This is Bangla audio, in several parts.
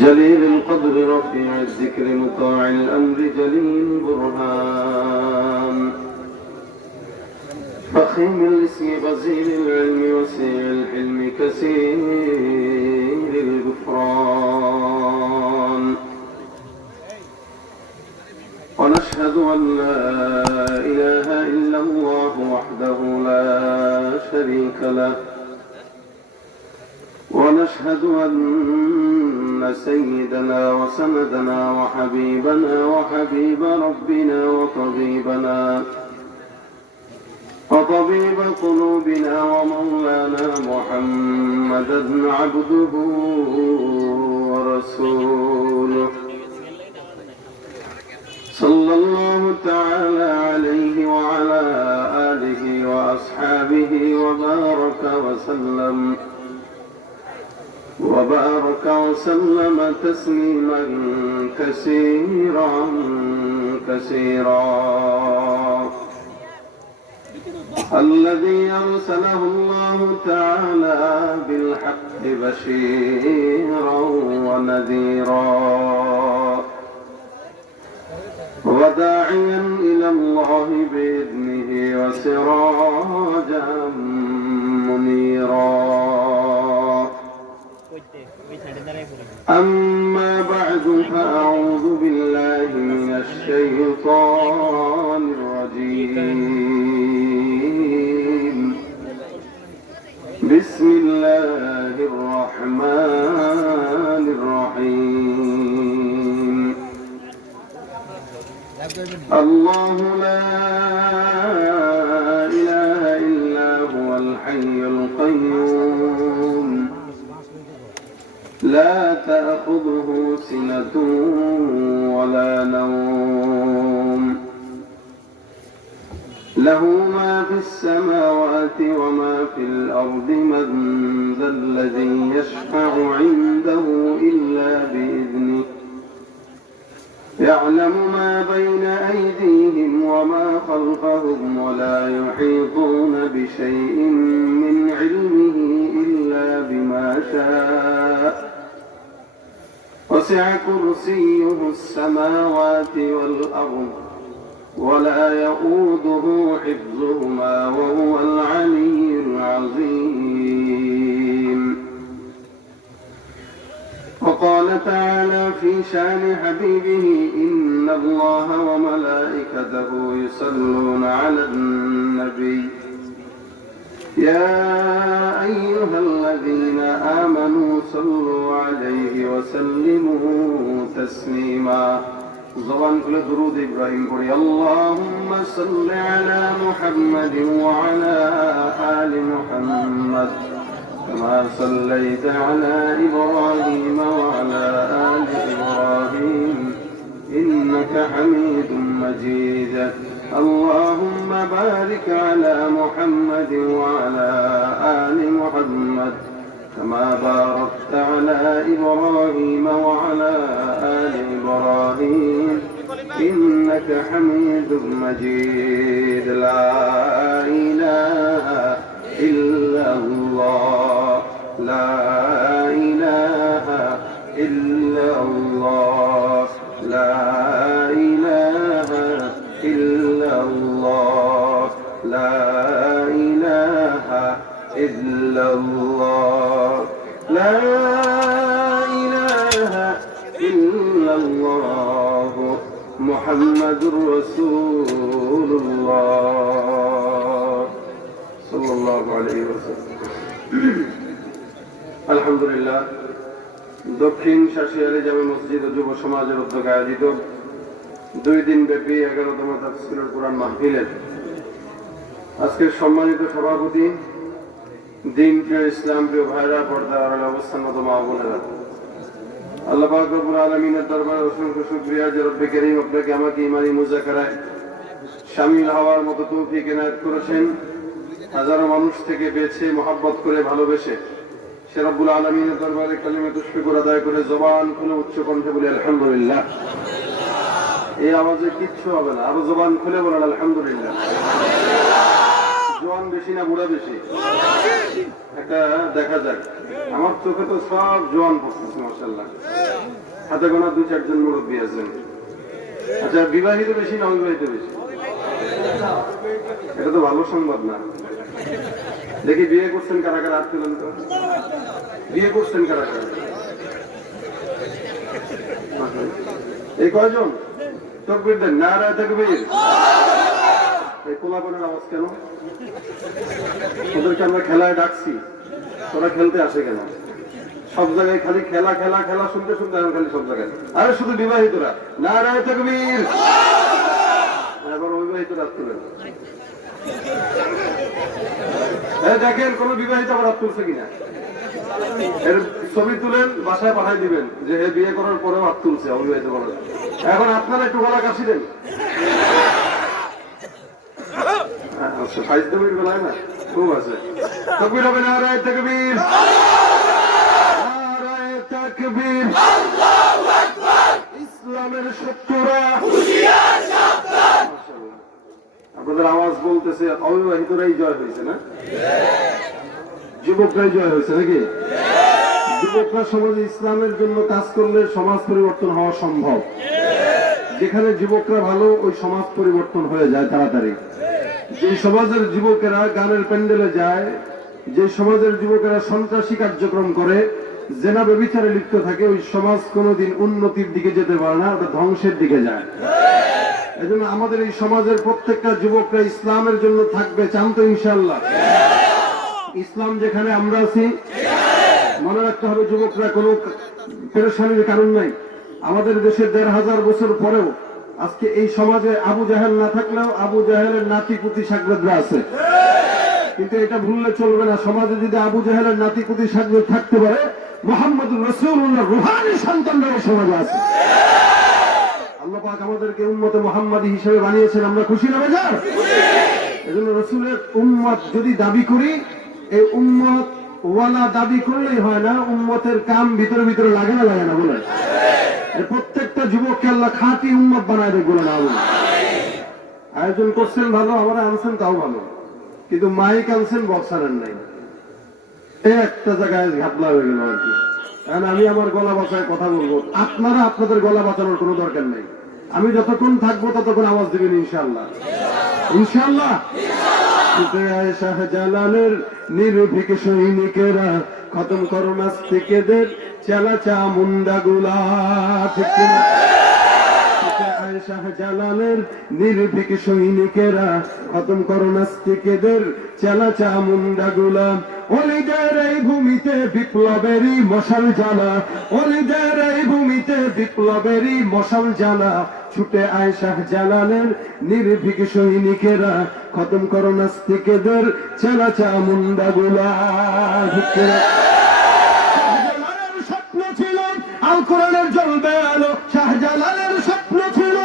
جليل القدر رفيع الذكر مطاع الأمر جليل البرهان فخيم الاسم غزير العلم وسيع الحلم كثير الغفران ونشهد أن لا إله إلا الله وحده لا شريك له ونشهد أن سيدنا وسندنا وحبيبنا وحبيب ربنا وطبيب قلوبنا ومولانا محمدا عبده ورسوله صلى الله تعالى عليه وعلى آله وأصحابه وبارك وسلم تسليما كثيرا الذي أرسله الله تعالى بالحق بشيرا ونذيرا وداعيا إلى الله بإذنه وسراجا منيرا أما بعد فأعوذ بالله من الشيطان الرجيم بسم الله الرحمن الرحيم الله لا إله إلا هو الحي القيوم لا تأخذه سنة ولا نوم له ما في السماوات وما في الأرض من ذا الذي يشفع عنده إلا بإذنه يعلم ما بين أيديهم وما خلفهم ولا يحيطون بشيء من علمه إلا بما شاء وسع كرسيه السماوات والأرض ولا يؤوده حفظهما وهو العلي العظيم وقال تعالى في شان حبيبه إن الله وملائكته يصلون على النبي يا أيها الذين آمنوا صلوا عليه وسلموا تسليما زبان كل درود إبراهيم قولي اللهم صل على محمد وعلى آل محمد كما صليت على إبراهيم وعلى آل إبراهيم إنك حميد مجيد اللهم بارك على محمد وعلى آل محمد كما باركت على إبراهيم وعلى آل إبراهيم إنك حميد مجيد لا إله إلا الله لا إله إلا الله لا إله إلا الله لا إله إلا الله لا إله إلا الله محمد رسول الله صلى الله عليه وسلم الحمد لله দক্ষিণ শাসিয়ালী জামে মসজিদ ও যুব সমাজের উদ্যোগে আয়োজিত 2 দিন ব্যাপী 11তম তাফসীরুল কুরআন মাহফিলের আজকের সম্মানিত সভাপতি দিন প্রিয় ইসলাম প্রিয় ভাইরা পর্দার আড়ালে অবস্থানরত মা বোনেরা আল্লাহ পাক রব্বুল আলামিনের দরবারে অসংখ্য শুকরিয়া যে রব্বে কারীম আপনাকে আমাকে ঈমানি মুযাকারায় শামিল হওয়ার মতো তৌফিক এনায়েত করেছেন হাজারো মানুষ থেকে বেছে মহব্বত করে ভালোবেসে সে রব্বুল আলামিনের দরবারে কালিমাতুশ শুকর আদায় করে জবান খুলে উচ্চ কণ্ঠে বলি আলহামদুলিল্লাহ এই আওয়াজে কিচ্ছু হবে না আরো জবান খুলে বলেন আলহামদুলিল্লাহ জোয়ান বেশি না বুড়া বেশি? একটা দেখা যাক। আমার চোখে তো সব জোয়ান পড়তেছে মাশাআল্লাহ। হাতে গোনা 2-4 জন মুরব্বী আছেন। আচ্ছা, বিবাহিত বেশি না অবিবাহিত বেশি? এটা তো ভালো সংবাদ না। দেখি বিয়ে করছেন কারা কারা, হাত তুলেন তো। বিয়ে করছেন কারা কারা? এই কয়জন? তাকবীর দেন, নারায়ে তাকবীর। এই পোলাপানের আওয়াজ কেন? ওদেরকে আমরা খেলায় ডাকছি, তোরা খেলতে আসে কেন? সব জায়গায় খালি খেলা খেলা খেলা শুনতে শুনতে এখন খালি সব জায়গায়। আরে শুধু বিবাহিতরা, নারায়ে তাকবীর। এবার অবিবাহিতরা হাত তুলেন। দেখেন কোন বিবাহিত আবার হাত তুলছে কিনা। এর ছবি তুলেন, বাসায় পাঠাই দিবেন যে হে বিয়ে করার পরেও হাত তুলছে অবিবাহিত করার। এখন আপনারা একটু গলা কাশি দেন। আচ্ছা, ফাইজদামির বেলায় না খুব আছে। তাকবীর হবে, নারায়ে তাকবীর, নারায়ে তাকবীর। আল্লাহু আকবার। ইসলামের শত্রুরা হুঁশিয়ার, সাবধান। মাশাআল্লাহ, আপনাদের আওয়াজ বলতেছে অবিবাহিতরাই জয় হয়েছে না? যুবকরাই জয় হয়েছে নাকি? যুবকরা সমাজে ইসলামের জন্য কাজ করলে সমাজ পরিবর্তন হওয়া সম্ভব। যেখানে যুবকরা ভালো, ওই সমাজ পরিবর্তন হয়ে যায় তাড়াতাড়ি। যে সমাজের যুবকেরা গানের প্যান্ডেলে যায়, যে সমাজের যুবকেরা সন্ত্রাসী কার্যক্রম করে, জেনা ব্যভিচারে লিপ্ত থাকে, ওই সমাজ কোনোদিন উন্নতির দিকে যেতে পারে না, ওটা ধ্বংসের দিকে যায়। এজন্য আমাদের এই সমাজের প্রত্যেকটা যুবকরা ইসলামের জন্য থাকবে, চান তো ইনশাআল্লাহ? ইসলাম যেখানে আমরা আছি, মনে রাখতে হবে যুবকরা কোনো পেরেশানির কারণ নাই। আমাদের দেশের 1500 বছর পরেও আজকে এই সমাজে আবু জাহেল না থাকলেও আবু জাহেলের নাতি পুতি সাগরেদরা আছে। কিন্তু এটা ভুললে চলবে না, সমাজে যদি আবু জাহেলের নাতি পুতি সাগরেদ থাকতে পারে, মুহাম্মদুর রাসূলুল্লাহ রূহানী সন্তানরা এই সমাজে আছে। আল্লাহ পাক আমাদেরকে উম্মতে মুহাম্মাদী হিসেবে বানিয়েছেন, আমরা খুশি না বেজার? এজন্য রাসূলের উম্মত যদি দাবি করি, এই উম্মত ওয়ালা দাবি করলেই হয় না, উম্মতের কাম ভিতরে ভিতরে লাগে না লাগে না বলেন? প্রত্যেকটা যুবককে আল্লাহ খাঁটি উম্মত বানায় দেবে বলে না? আয়োজন করছেন ভালো, আমরা আনছেন তাও ভালো, কিন্তু মাইক আনছেন, বক্স আনেন নাই। একটা জায়গায় ঘাপলা হয়ে গেল আর কি। কারণ আমি আমার গলা বাঁচায় কথা বলবো, আপনারা আপনাদের গলা বাঁচানোর কোনো দরকার নেই। আমি যতক্ষণ থাকবো ততক্ষণ আওয়াজ দিবেন ইনশাআল্লাহ, ইনশাআল্লাহ। শাহজালালের নির্ভীক সৈনিকেরা খতম করো নাস্তিকদের চালা চামুন্ডা গুলা। ঠিক কিনা? শাহজালালের নির্ভীক সৈনিকেরা খতম করো নাস্তিকদের চালা চামুন্ডা গুলা। অলিদের এই ভূমিতে বিপ্লবেরই মশাল জ্বালা, অলিদের এই ভূমিতে বিপ্লবেরই মশাল জ্বালা। ছুটে আয় শাহজালালের নির্ভীক সৈনিকেরা খতম করো নাস্তিকদের চালা চামুন্ডা গুলা। শাহজালালের স্বপ্ন ছিল আল কোরআনের জ্বলবে আলো, শাহজালালের স্বপ্ন ছিল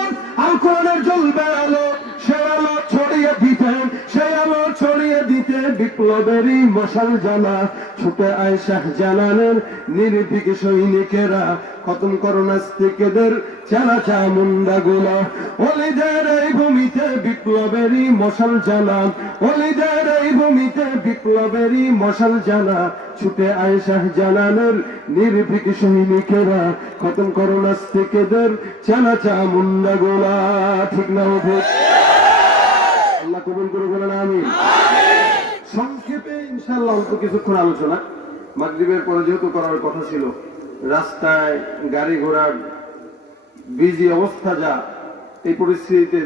আল কোরআনের জ্বলবে আলো। সে আলো ছড়িয়ে দিতেন, সে আলো ছড়িয়ে দিতে বিপ্লবেরই মশাল জ্বালা। ছুটে আয় শাহজালালের নির্ভীক সৈনিকেরা খতম করো নাস্তিকদের চালা চামুন্ডা গুলা। অলিদের এই ভূমিতে বিপ্লবেরই মশাল জ্বালা, অলিদের এই ভূমিতে বিপ্লবেরই মশাল জ্বালা। ছুটে আয় শাহজালালের নির্ভীক সৈনিকেরা খতম করো নাস্তিকদের চালা চামুন্ডা গুলা। ঠিক না? আল্লাহ কবুল করে বলেন আমিন। সংক্ষেপে ইনশাআল্লাহ অল্প কিছুক্ষণ আলোচনা। মাগরিবের পরে যেহেতু করার কথা ছিল, রাস্তায় গাড়ি ঘোড়ার বিজি অবস্থা যা, এই পরিস্থিতিতে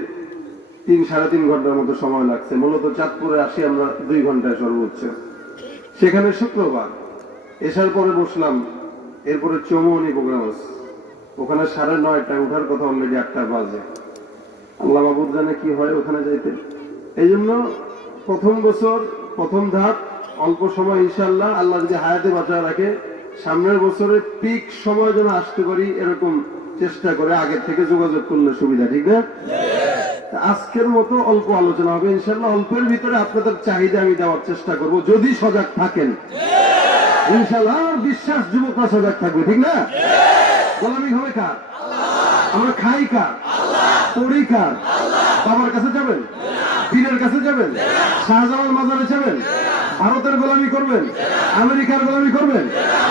3-3.5 ঘন্টার মতো সময় লাগছে। মূলত চাঁদপুরে আসি আমরা 2 ঘন্টায় সর্বোচ্চ। সেখানে শুক্রবার এসার পরে বসলাম, এরপরে চৌমনি প্রোগ্রাম আছে, ওখানে 9:30টায় উঠার কথা, অলরেডি 8টা বাজে। আল্লাহ মাবুদ জানে কি হয় ওখানে যাইতে। এই জন্য প্রথম বছর প্রথম ধাপ অল্প সময় ইনশাআল্লাহ, আল্লাহ যদি হায়াতে বাঁচায় রাখে, সামনের বছরে পিক সময় যেন আসতে পারি এরকম চেষ্টা করে আগে থেকে যোগাযোগ করলে সুবিধা। ঠিক না? আজকের মতো অল্প আলোচনা হবে ইনশাআল্লাহ। অল্পের ভিতরে আপনাদের চাহিদা আমি দেওয়ার চেষ্টা করব, যদি সজাগ থাকেন ইনশাআল্লাহ। বিশ্বাস যুবকরা সজাগ থাকবে। ঠিক না? গোলামি হবে কার? আমরা খাই কার? পড়ি কার? বাবার কাছে যাবেন? পীরের কাছে যাবেন, শাহজালাল মাজারে যাবেন, ভারতের গোলামি করবেন, আমেরিকার গোলামি করবেন?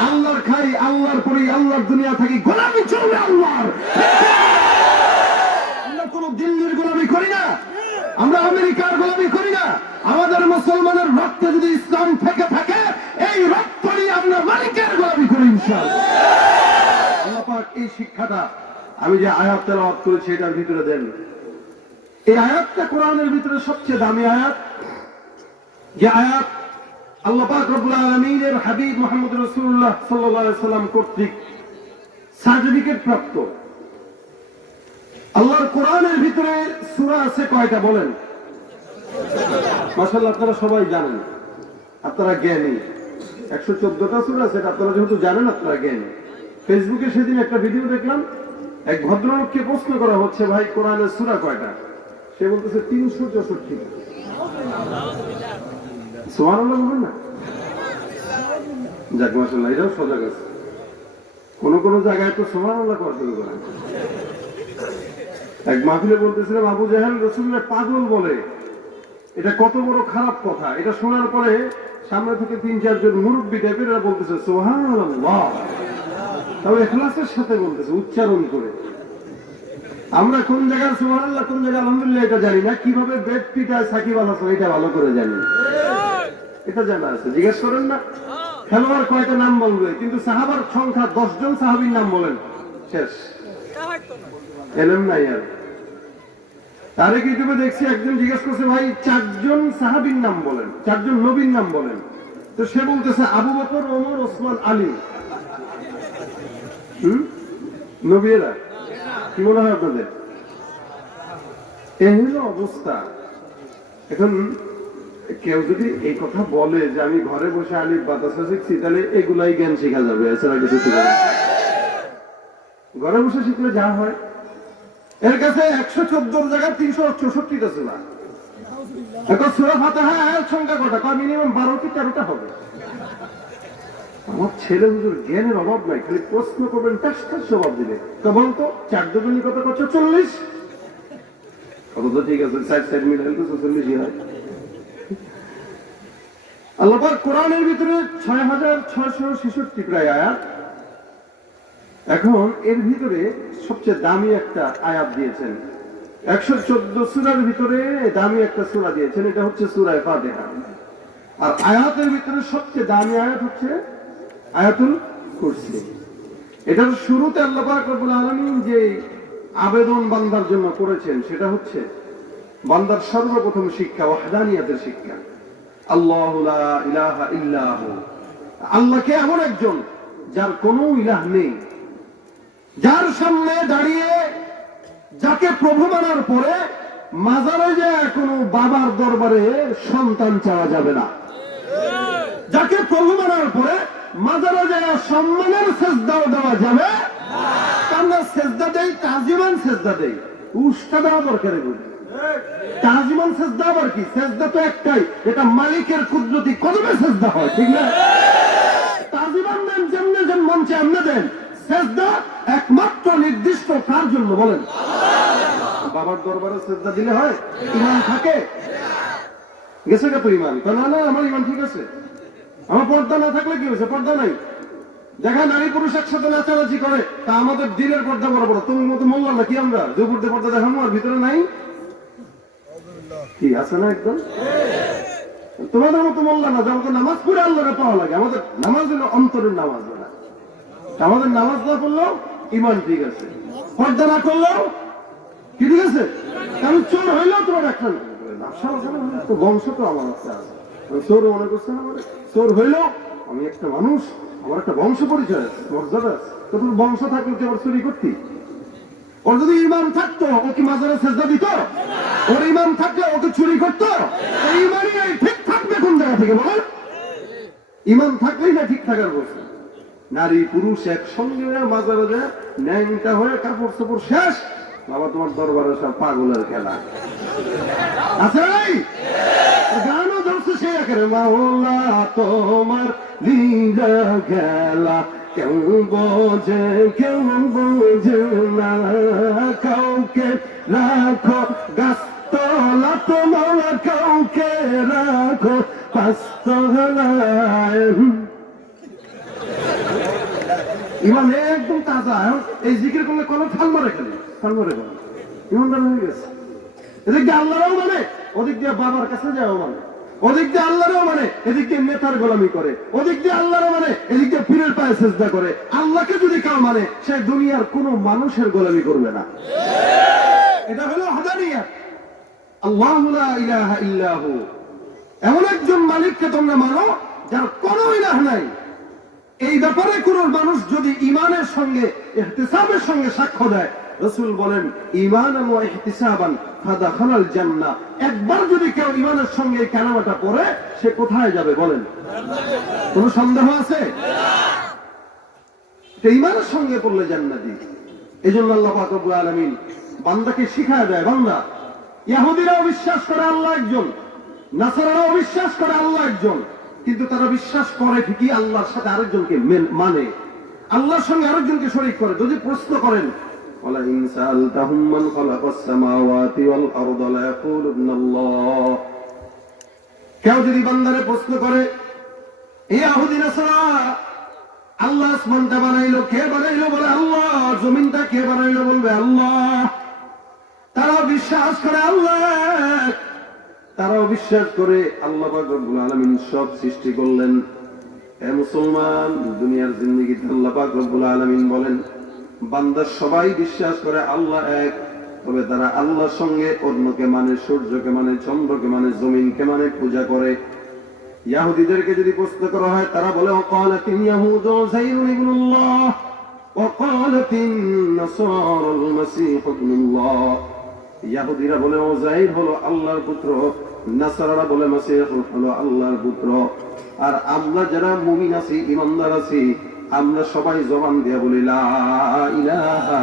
আল্লাহর খাই, আল্লাহর পরি, আল্লাহর দুনিয়া থাকি, গোলামি চলবে আল্লাহর। আমরা কোন দিল্লির গোলামি করি না, আমরা আমেরিকার গোলামি করি না। আমাদের মুসলমানের রক্তে যদি ইসলাম থেকে থাকে, এই রক্ত নিয়ে আমরা মালিকের গোলামি করি ইনশাআল্লাহ। আল্লাহ পাক এই শিক্ষাটা আমি যে আয়াত তেলাওয়াত করেছি এটার ভিতরে দেন। এই আয়াতটা কোরআনের ভিতরে সবচেয়ে দামি আয়াত, যে আয়াত আল্লাহ পাক রব্বুল আলামিনের হাবিব মুহাম্মদ রাসূলুল্লাহ সাল্লাল্লাহু আলাইহি সাল্লাম কর্তৃক সার্টিফিকেট প্রাপ্ত। আল্লাহর কোরআনের ভিতরে সূরা আছে কয়টা বলেন? মাশাআল্লাহ আপনারা সবাই জানেন, আপনারা জ্ঞানী। 114টা সূরা আছে, আপনারা যেহেতু জানেন আপনারা জ্ঞানী। ফেসবুকে সেদিন একটা ভিডিও দেখলাম, এক ভদ্রলোককে প্রশ্ন করা হচ্ছে, ভাই কোরআনের সূরা কয়টা? সে বলতেছে 364। সুবহানাল্লাহ বলবেন না? যাক মাশাআল্লাহ, এটাও সজাগ আছে। কোন কোন জায়গায় তো সুবহানাল্লাহ করা শুরু করে। এক মাহফিলে বলতেছিলাম, আবু জাহেল রাসূলকে পাগল বলে, এটা কত বড় খারাপ কথা। এটা শোনার পরে সামনে থেকে 3-4 জন মুরব্বী টাইপের এরা বলতেছে সুবহানাল্লাহ, তবে ইখলাসের সাথে বলতেছে, উচ্চারণ করে। আমরা কোন জায়গায় সুবহানাল্লাহ, কোন জায়গায় আলহামদুলিল্লাহ এটা জানি না। কিভাবে বেদ পিটায় সাকিব আল হাসান এটা ভালো করে জানি, এটা জানা আছে। জিজ্ঞেস করেন না খেলোয়াড় কয়টা নাম বলবে, কিন্তু সাহাবার সংখ্যা 10 জন সাহাবীর নাম বলেন, শেষ। এলেম নাই আর। তারে ইউটিউবে দেখছি একজন জিজ্ঞেস করছে, ভাই 4 জন সাহাবীর নাম বলেন, 4 জন নবীর নাম বলেন। তো সে বলতেছে আবু বকর, ওমর, ওসমান, আলী। নবীরা কি মনে হয় আপনাদের? এই হলো অবস্থা। এখন কেউ যদি এই কথা বলে যে আমি ঘরে বসে আলিফ বাতাসা শিখছি, তাহলে এগুলাই জ্ঞান শেখা যাবে, এছাড়া কিছু শিখা যাবে। ঘরে বসে শিখলে যা হয়, এর কাছে 114 জায়গায় 364টা সূরা। এখন সূরা ফাতিহা আয়াত সংখ্যা কটা? মিনিমাম 12-13টা হবে। আমার ছেলে হুজুর জ্ঞানের অভাব নাই, খালি প্রশ্ন করবেন, টাস টাস জবাব দিবে। তো বলতো 4 দুগুণী কত করছো? 40। কত তো ঠিক আছে, 4 মিনিট হলে তো 40 হয়। আল্লাহ পাক কোরআনের ভিতরে 6666 প্রায় আয়াত। এখন এর ভিতরে সবচেয়ে দামি একটা আয়াত দিয়েছেন। 114 সূরার ভিতরে দামি একটা সূরা দিয়েছেন, এটা হচ্ছে সূরা ফাতিহা। আর আয়াতের ভিতরে সবচেয়ে দামি আয়াত হচ্ছে আয়াতুল কুরসি। এটার শুরুতে আল্লাহ পাক রব্বুল আলামিন যে আবেদন বান্দার জন্য করেছেন, সেটা হচ্ছে বান্দার সর্বপ্রথম শিক্ষা ওয়াহদানিয়াতের শিক্ষা। আল্লাহু লা ইলাহা ইল্লাহু, আল্লাহকে এমন একজন যার কোনো ইলাহ নেই, যার সামনে দাঁড়িয়ে যাকে প্রভু মানার পরে মাজারে যায় কোনো বাবার দরবারে সন্তান চাওয়া যাবে না, যাকে প্রভু মানার পরে মাজারে যায় সম্মানের সেজদাও দেওয়া যাবে। আমরা সেজদা দেই, তাজিমান সেজদা দেই, উষ্টা দেওয়া দরকার। তাজিমান সেজদা আবার কি? সেজদা তো একটাই, এটা মালিকের কুদরতি কদমে সেজদা হয়, ঠিক না? তাজিমান দেন যেমনে যেন মঞ্চে এমনে দেন, সেজদা একমাত্র নির্দিষ্ট কার জন্য বলেন? বাবার দরবারে সেজদা দিলে হয়? ইমান থাকে? গেছে কত ইমান? না না, আমার ইমান ঠিক আছে। আমার পর্দা না থাকলে কি হয়েছে? পর্দা নাই, দেখা নারী পুরুষ একসাথে নাচানাচি করে, তা আমাদের দিনের পর্দা বড় বড়। তুমি মতো মোল্লা না কি আমরা যে উপর পর্দা দেখাবো আর ভিতরে নাই? কি আছে না একদম? তোমাদের মতো মোল্লা না, যেমন নামাজ পড়ে আল্লাহরে পাওয়া লাগে। আমাদের নামাজ হলো অন্তরের নামাজ। আমাদের নামাজ না পড়লেও ইমান ঠিক আছে, পর্দা না করলেও কি ঠিক আছে? কারণ চোর হইলেও তোমার একটা বংশ তো আমার আছে, চোর মনে করছে না, চোর হইলেও আমি একটা মানুষ, আমার একটা বংশ পরিচয় আছে, মর্যাদা আছে। তো তোর বংশ থাকলে তুই আবার চুরি করতি? ওর যদি ইমান থাকতো ও কি মাজারে সেজদা দিত? ওর ইমান থাকলে ওকে চুরি করতো? ইমানই ঠিক থাকবে কোন জায়গা থেকে বলেন? ইমান থাকলেই না ঠিক থাকার বস্তু। নারী পুরুষ একসঙ্গে মাজারে যায়, ন্যাংটা হয়ে কাপড় চোপড় শেষ, বাবা তোমার দরবারে সব পাগলের খেলা আছে। গানও ধরছে সে একেবারে, মাওলা তোমার লীলা খেলা কেউ বোঝে না, কাউকে রাখো গাস্ত লাতো মাওলা কাউকে রাখো পাঁচতলায়। ইমান একদম তাজা। এই জিকির করলে কোনো ফাল মারে খেলে, ফাল মারে গেল, ইমানদার হয়ে গেছে। এদিক দিয়ে আল্লাহরাও মানে, ওদিক দিয়ে বাবার কাছে যাও মানে, ওদিক দিয়ে আল্লাহরও মানে, এদিক দিয়ে নেতার গোলামি করে, ওদিক দিয়ে আল্লাহরও মানে, এদিক দিয়ে পীরের পায়ে সেজদা করে। আল্লাহকে যদি কেউ মানে, সে দুনিয়ার কোন মানুষের গোলামি করবে না। এটা হলো হাদানিয়াত। আল্লাহু লা ইলাহা ইল্লাহু, এমন একজন মালিককে তোমরা মানো যার কোন ইলাহ নাই। এই ব্যাপারে কোন মানুষ যদি ঈমানের সঙ্গে ইহতিসাবের সঙ্গে সাক্ষ্য দেয়, রাসূল বলেন ঈমানান ওয়া ইহতিসাবান ফাদাখালাল জান্নাহ। একবার যদি কেউ ঈমানের সঙ্গে এই কালেমাটা পড়ে, সে কোথায় যাবে বলেন? কোনো সন্দেহ আছে? ঈমানের সঙ্গে পড়লে জান্নাতি। এজন্য আল্লাহ পাক রব্বুল আলামিন বান্দাকে শিখায় দেয়, বান্দা ইহুদিরাও বিশ্বাস করে আল্লাহ একজন, নাসারারাও বিশ্বাস করে আল্লাহ একজন, কিন্তু তারা বিশ্বাস করে ঠিকই আল্লাহর সাথে আরেকজনকে মানে, আল্লাহর সঙ্গে আরেকজনকে শরীক করে। যদি প্রশ্ন করেন ওয়ালা ইন সাআলতাহুম মান খালাকাস সামাওয়াতি ওয়াল আরদা লা ইয়াকুলুনা আল্লাহ, কেউ যদি বান্দারে প্রশ্ন করে ইহুদি নাসারা আল্লাহ আসমানটা বানাইলো, কে বানাইলো? বলে আল্লাহ। জমিনটা কে বানাইলো? বলবে আল্লাহ। তারা বিশ্বাস করে আল্লাহ, তারাও বিশ্বাস করে আল্লাহ পাক রব্বুল আলামিন সব সৃষ্টি করলেন। হে মুসলমান, দুনিয়ার জিন্দেগিতে আল্লাহ পাক রব্বুল আলামিন বলেন বান্দা সবাই বিশ্বাস করে আল্লাহ এক, তবে তারা আল্লাহর সঙ্গে অন্যকে মানে, সূর্যকে মানে, চন্দ্রকে মানে, জমিনকে মানে, পূজা করে। ইহুদিদেরকে যদি প্রশ্ন করা হয়, তারা বলে ওয়াকালাতিন ইয়াহুদু উযাইরুন ইবনুল্লাহ ওয়াকালাতিন নাসারাল মাসীহু ইবনুল্লাহ। ইহুদিরা বলে উযাইর হলো আল্লাহর পুত্র, নাসারারা বলে মাসীহ হলো আল্লাহর পুত্র। আর আমরা যারা মুমিন আছি, ঈমানদার আছি, আমরা সবাই জবান দিয়ে বলি লা ইলাহা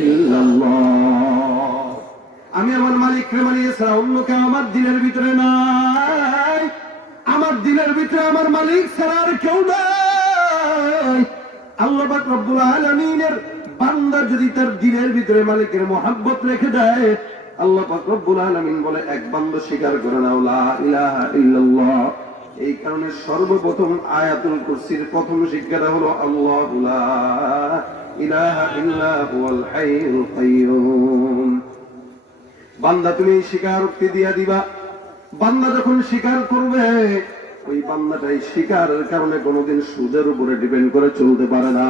ইল্লাল্লাহ। আমি আমার মালিককে মানি, এছাড়া অন্য কেউ আমার দিলের ভিতরে নাই। আমার দিলের ভিতরে আমার মালিক ছাড়া আর কেউ নাই। আল্লাহ পাক রব্বুল আলামিনের বান্দা যদি তার দিলের ভিতরে মালিকের মহব্বত রেখে দেয়, আল্লাহ পাক রব্বুল আলামিন বলে এক বান্দা স্বীকার করে নাও লা ইলাহা ইল্লাল্লাহ। এই কারণে সর্বপ্রথম আয়াতুল কুরসির প্রথম শিক্ষাটা হলো আল্লাহু লা ইলাহা ইল্লা হুয়াল হাইয়ুল কাইয়্যুম। বান্দা তুমি এই স্বীকারোক্তি দিয়া দিবা। বান্দা যখন স্বীকার করবে, ওই বান্দাটাই স্বীকারের কারণে কোনোদিন সুদের উপরে ডিপেন্ড করে চলতে পারে না।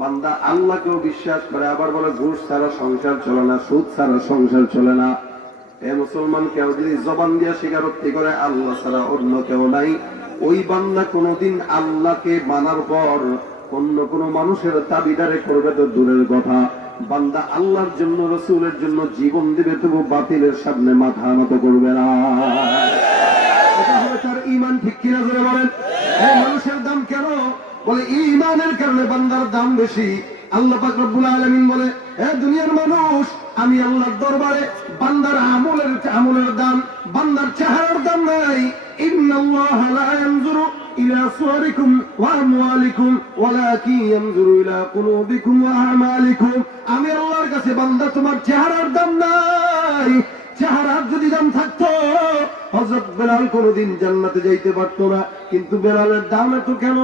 বান্দা আল্লাহকেও বিশ্বাস করে, আবার বলে ঘুষ ছাড়া সংসার চলে না, সুদ ছাড়া সংসার চলে না। এ মুসলমান, কেউ যদি জবান দিয়া স্বীকারোক্তি করে আল্লাহ ছাড়া অন্য কেউ নাই, ওই বান্দা কোনোদিন আল্লাহকে মানার পর অন্য কোনো মানুষের দাবিদারে করবে তো দূরের কথা, বান্দা আল্লাহর জন্য, রাসূলের জন্য জীবন দিবে, তবু বাতিলের সামনে মাথা নত করবে না। এটা হবে তার ঈমান। ঠিক কিনা জোরে বলেন? এই মানুষের দাম কেন? বলে ঈমানের কারণে বান্দার দাম বেশি। আল্লাহ পাক রব্বুল আলামিন বলে হে দুনিয়ার মানুষ, আমি আল্লাহর দরবারে বান্দার আমলের দাম, বান্দার চেহারার দাম নাই। ইন্নাল্লাহা লা ইয়ানজুরু ইলা সুওয়ারিকুম ওয়া আমওয়ালিকুম ওয়ালাকিন ইয়ানজুরু ইলা কুলুবিকুম ওয়া আমালিকুম। আমি আল্লাহর কাছে বান্দা তোমার চেহারার দাম নাই। চেহারার যদি দাম থাকতো, হযরত বেলাল কোনদিন জান্নাতে যাইতে পারতো না। কিন্তু বেলালের দাম এত কেন?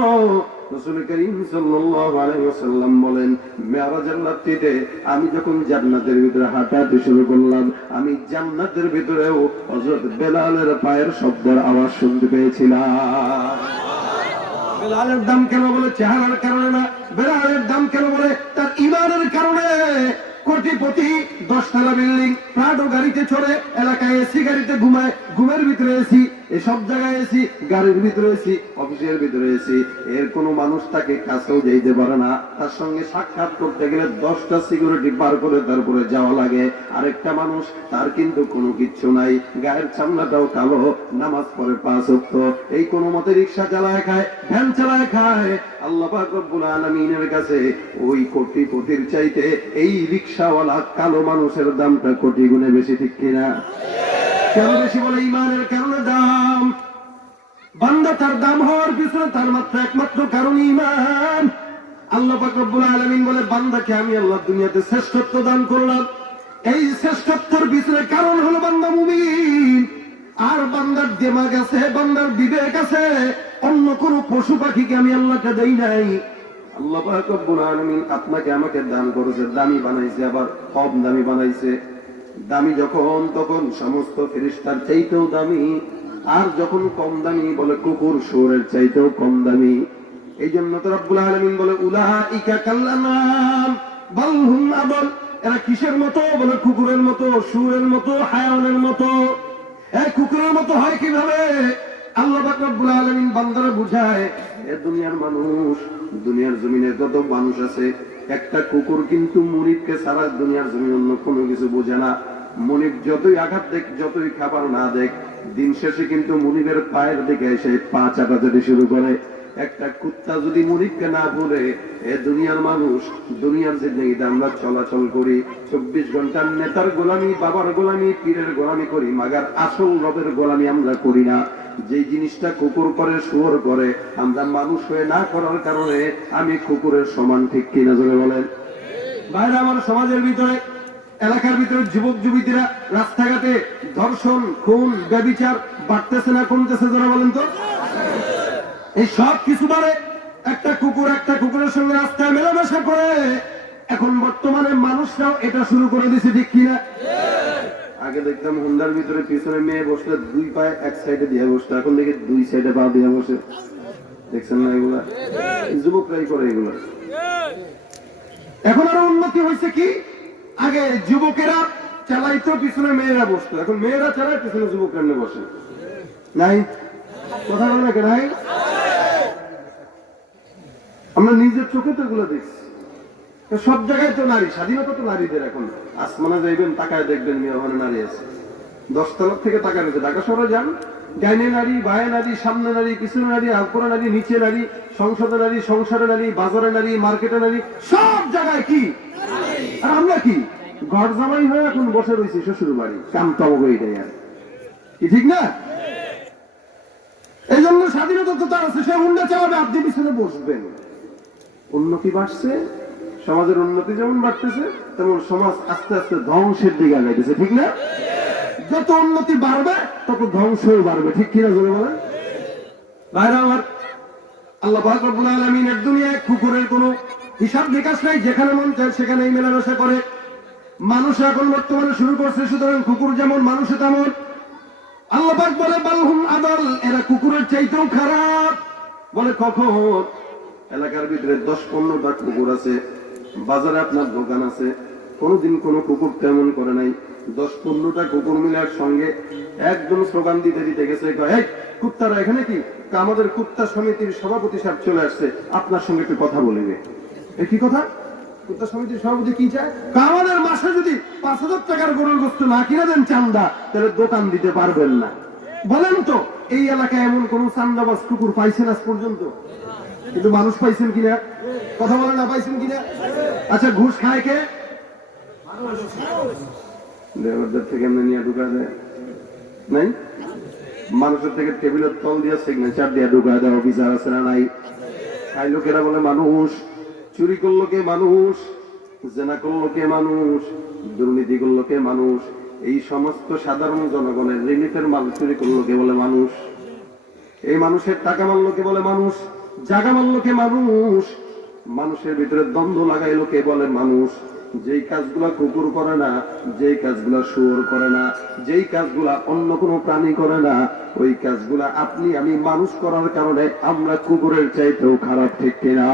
রাসূল করিম সাল্লাল্লাহু আলাইহি ওয়াসাল্লাম বলেন, মেরাজের রাত্রিতে আমি যখন জান্নাতের ভিতরে হাঁটাহাঁটি শুরু করলাম, আমি জান্নাতের ভিতরেও হযরত বেলালের পায়ের শব্দের আওয়াজ শুনতে পেয়েছিলাম। বেলালের দাম কেন? বলে চেহারার কারণে না। বেলালের দাম কেন? বলে তার ঈমানের কারণে। কোটিপতি, 10 তলা বিল্ডিং, প্রাডো গাড়িতে চড়ে, এলাকায় এসি গাড়িতে ঘুমায়, ঘুমের ভিতরে এসি, এসব জায়গায় এসি, গাড়ির ভিতরে এসি, অফিসের ভিতরে এসি। এর কোন মানুষ তাকে কাছেও যাইতে পারে না। তার সঙ্গে সাক্ষাৎ করতে গেলে 10টা সিকিউরিটি পার করে তারপরে যাওয়া লাগে। আরেকটা মানুষ, তার কিন্তু কোনো কিচ্ছু নাই, গায়ের চামড়াটাও কালো, নামাজ পড়ে 5 ওয়াক্ত, এই কোন মতে রিক্সা চালায় খায়, ভ্যান চালায় খায়। আল্লাহ পাক রব্বুল আলামিনের কাছে ওই কোটিপতির চাইতে এই রিক্সাওয়ালা কালো মানুষের দামটা কোটি গুণে বেশি। ঠিক কিনা? কেন বেশি? বলে ঈমানের কারণে দাম। বান্দা তার দাম হওয়ার পিছনে তার মাত্র একমাত্র কারণ ঈমান। আল্লাহ পাক রব্বুল আলামিন বলে বান্দাকে আমি আল্লাহ দুনিয়াতে শ্রেষ্ঠত্ব দান করলাম, এই শ্রেষ্ঠত্বের পিছনে কারণ হলো বান্দা মুমিন। আর বান্দার দিমাগ আছে, বান্দার বিবেক আছে, অন্য কোন পশু পাখিকে আমি আল্লাহকে দেই নাই। আল্লাহ পাক রব্বুল আলামিন আপনাকে আমাকে দান করেছে, দামি বানাইছে, আবার কম দামি বানাইছে। দামি যখন তখন সমস্ত ফেরেশতার চাইতেও দামি, আর যখন কম দামি বলে কুকুর শুয়োরের চাইতেও কম দামি। এই জন্য তো রব্বুল আলামিন বলে উলাইকা কাল্লানাম বাল হুম আদল, এরা কিসের মতো বলে কুকুরের মতো, শুয়োরের মতো, হায়াওয়ানের মতো। এই কুকুরের মতো হয় কিভাবে? আল্লাহ পাক রব্বুল আলামিন বান্দারা বুঝায়, এ দুনিয়ার মানুষ, দুনিয়ার জমিনে যত মানুষ আছে, একটা কুকুর কিন্তু মুনিবকে সারা দুনিয়ার জমিন অন্য কোনো কিছু বোঝে না। মুনিব যতই আঘাত দেখ, যতই খাবার না দেখ, দিন শেষে কিন্তু মুনিবের পায়ের দিকে এসে পা চাটাচাটি শুরু করে। একটা কুত্তা যদি মুনিবকে না বলে, এ দুনিয়ার মানুষ, দুনিয়ার জিন্দেগিতে আমরা চলাচল করি 24 ঘন্টার নেতার গোলামি, বাবার গোলামি, পীরের গোলামি করি, মাগার আসল রবের গোলামি আমরা করি না। যে জিনিসটা কুকুর করে, শুয়োর করে, আমরা মানুষ হয়ে না করার কারণে আমি কুকুরের সমান, ঠিক কিনা জোরে বলেন? বাইরে আমার সমাজের ভিতরে, এলাকার ভিতরে যুবক যুবতীরা রাস্তাঘাটে ধর্ষণ, খুন, ব্যভিচার বাড়তেছে না কমতেছে? জোরে বলেন তো। এই সব কিছু বাড়ে একটা কুকুরের সঙ্গে রাস্তায় মেলামেশা করে। এখন বর্তমানে মানুষরাও এটা শুরু করে দিছে, ঠিক কিনা? আগে দেখতাম হুন্ডার ভিতরে পিছনে মেয়ে বসলে দুই পায়ে এক সাইডে দিয়ে বসতো, এখন দেখি দুই সাইডে পা দিয়ে বসে। দেখছেন না এগুলা? যুবকরাই করে এগুলা। এখন আরো উন্নতি হয়েছে কি, আগে যুবকেরা চালাইতো, পিছনে মেয়েরা বসতো, এখন মেয়েরা চালায়, পিছনে যুবকরা নিয়ে বসে। নাই কথা বলে না, নাই? আমরা নিজের চোখে তো এগুলো দেখছি। সব জায়গায় তো নারী, স্বাধীনতা তো নারীদের। এখন আসমানে যাইবেন, তাকায় দেখবেন মেয়ে ওখানে নারী আছে, 10 তলা থেকে তাকায় রয়েছে। ঢাকা শহরে যান, ডাইনে নারী, বায়ে নারী, সামনে নারী, পিছনে নারী, উপরে নারী, নিচে নারী, সংসদে নারী, সংসারে নারী, বাজারে নারী, মার্কেটে নারী, সব জায়গায় কি? আর আমরা কি ঘর জামাই হয়ে এখন বসে রয়েছি শ্বশুর বাড়ি, কাম তমগ এটাই। আর কি ঠিক না? এই জন্য স্বাধীনতা তো তার আছে, সে হুন্ডা চালাবে, আপনি পিছনে বসবেন। উন্নতি বাড়ছে, সমাজের উন্নতি যেমন বাড়তেছে, তেমন সমাজ আস্তে আস্তে ধ্বংসের দিকে আগাইতেছে, ঠিক না? যত উন্নতি বাড়বে তত ধ্বংসও বাড়বে, ঠিক কিনা জোরে বলেন? ভাইরা আমার, আল্লাহ পাক রব্বুল আলামিনের দুনিয়ায় কুকুরের কোনো হিসাব নিকাশ নাই, যেখানে মন চায় সেখানেই মেলামেশা করে। মানুষ এখন বর্তমানে শুরু করছে, সুতরাং কুকুর যেমন মানুষ তেমন। আল্লাহ পাক বলে বালহুম আদল, এরা কুকুরের চাইতেও খারাপ। বলে কখন? এলাকার ভিতরে 10-15টা কুকুর আছে, বাজারে আপনার দোকান আছে, কোনদিন কোন কুকুর তেমন করে নাই। 10-15টা কুকুর মিলার সঙ্গে একজন স্লোগান দিতে দিতে গেছে, এই কুত্তারা এখানে কি? আমাদের কুত্তা সমিতির সভাপতি সাহেব চলে আসছে, আপনার সঙ্গে একটু কথা বলিবে। এ কি কথা? কুত্তা সমিতির সভাপতি কি চায়? আমাদের মাসে যদি 5,000 টাকার গরুর গোস্ত না কিনে দেন চান্দা, তাহলে দোকান দিতে পারবেন না। বলেন তো, এই এলাকায় এমন কোন চান্দাবাজ কুকুর পাইছেন আজ পর্যন্ত? কিন্তু মানুষ পাইছেন কিনা? কথা বলে না, পাইছেন কিনা? আচ্ছা, ঘুষ খায় কে? লেবারদের থেকে এমনি নিয়ে ঢুকা দেয় নাই? মানুষের থেকে টেবিলের তল দিয়ে সিগনেচার দিয়ে ঢুকা দেয় অফিসার আছে না নাই? খাই লোকেরা বলে মানুষ, চুরি করলো কে? মানুষ। জেনা করলো কে? মানুষ। দুর্নীতি করলো কে? মানুষ। এই সমস্ত সাধারণ জনগণের রিলিফের মাল চুরি করলো কে? বলে মানুষ। এই মানুষের টাকা মারলো কে? বলে মানুষ। জায়গা মারলো কে? মানুষ। মানুষের ভিতরে দ্বন্দ্ব লাগাইলো কে? বলে মানুষ। যেই কাজগুলা কুকুর করে না, যেই কাজগুলা শুয়োর করে না, যেই কাজগুলা অন্য কোনো প্রাণী করে না, ওই কাজগুলা আপনি আমি মানুষ করার কারণে আমরা কুকুরের চাইতেও খারাপ, ঠিক কিনা?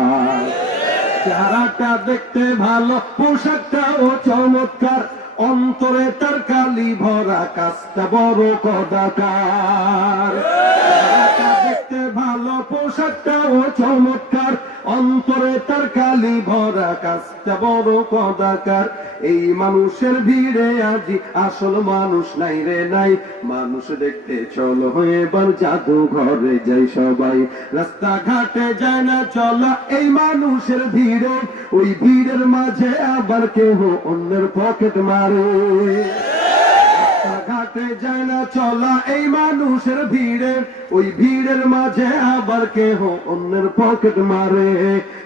চেহারাটা দেখতে ভালো, পোশাকটাও চমৎকার, অন্তরে তার কালি ভরা, কাজটা বড় কদাকার। চেহারাটা দেখতে ভালো, পোশাকটাও চমৎকার, অন্তরে তার কালি ভরা, কাজটা বড় কদাকার। এই মানুষের ভিড়ে আজি আসল মানুষ নাই রে নাই। মানুষ দেখতে চলো এবার জাদু ঘরে যাই সবাই, রাস্তাঘাটে যায় না চলা এই মানুষের ভিড়ে। ওই ভিড়ের মাঝে আবার কেহ অন্যের পকেট মারে। রাস্তাঘাট হাটে যায় না চলা এই মানুষের ভিড়ে, ওই ভিড়ের মাঝে আবার কেহ অন্যের পকেট মারে।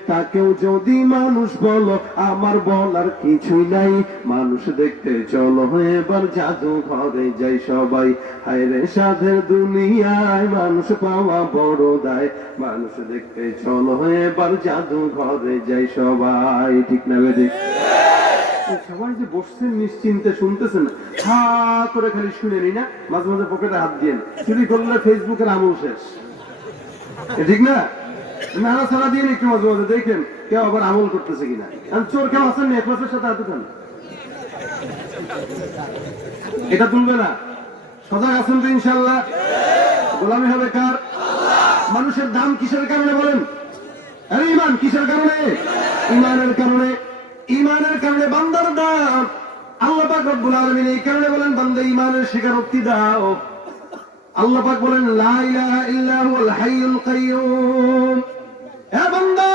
তাকেও যদি মানুষ বলো আমার বলার কিছুই নাই, মানুষ দেখতে চলো এবার জাদু ঘরে যাই সবাই। হায়রে সাধের দুনিয়ায় মানুষ পাওয়া বড় দায়, মানুষ দেখতে চলো এবার জাদু ঘরে যাই সবাই। ঠিক না বেদি? সবাই যে বসছেন নিশ্চিন্তে শুনতেছেন, হা করে খালি শুনে নি না, মাঝে মাঝে পকেটে হাত দিয়ে চুরি করলে ফেসবুকের আমল শেষ। ঠিক না? নানা সারা দিয়ে একটু মাঝে মাঝে দেখেন কেউ আবার আমল করতেছে কিনা। চোর কেউ আছেন না, একমাসের সাথে হাত উঠান, এটা তুলবে না। সজাগ আছেন তো ইনশাল্লাহ? গোলামি হবে কার? মানুষের দাম কিসের কারণে বলেন? আরে ইমান কিসের কারণে? ইমানের কারণে। ইমানের কারণে বান্দার দাম। আল্লাহ পাক রব্বুল আলামিন এই কারণে বলেন বান্দা ইমানের স্বীকারোক্তি দাও। আল্লাহ পাক বলেন লা ইলাহা ইল্লা হুয়াল হাইয়ুল কাইয়্যুম। হে বান্দা,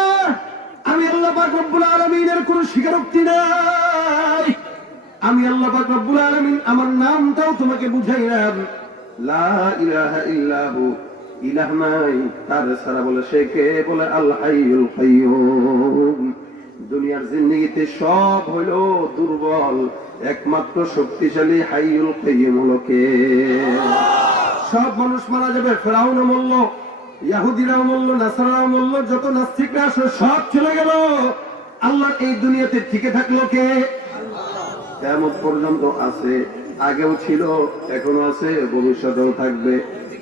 আমি আল্লাহ পাক রব্বুল আলামিনের কোন স্বীকারোক্তি নাই। আমি আল্লাহ পাক রব্বুল আলামিন আমার নামটাও তোমাকে বুঝাইলাম। লা ইলাহা ইল্লা হু, ইলাহ নাই তার ছাড়া, বলে সে কে? বলে আল হাইয়ুল কাইয়্যুম। দুনিয়ার জিন্দেগিতে সব হইল দুর্বল, একমাত্র শক্তিশালী হাইয়ুল কাইয়্যুম হলো কে? সব মানুষ মারা যাবে, ফেরাউনও মরল, ইহুদিরাও মরল, নাসারাও মরল, যত নাস্তিকরা আসলে সব চলে গেল। আল্লাহ এই দুনিয়াতে টিকে থাকলো কে? কিয়ামত পর্যন্ত আছে, আগেও ছিল, এখনো আছে, ভবিষ্যতেও থাকবে।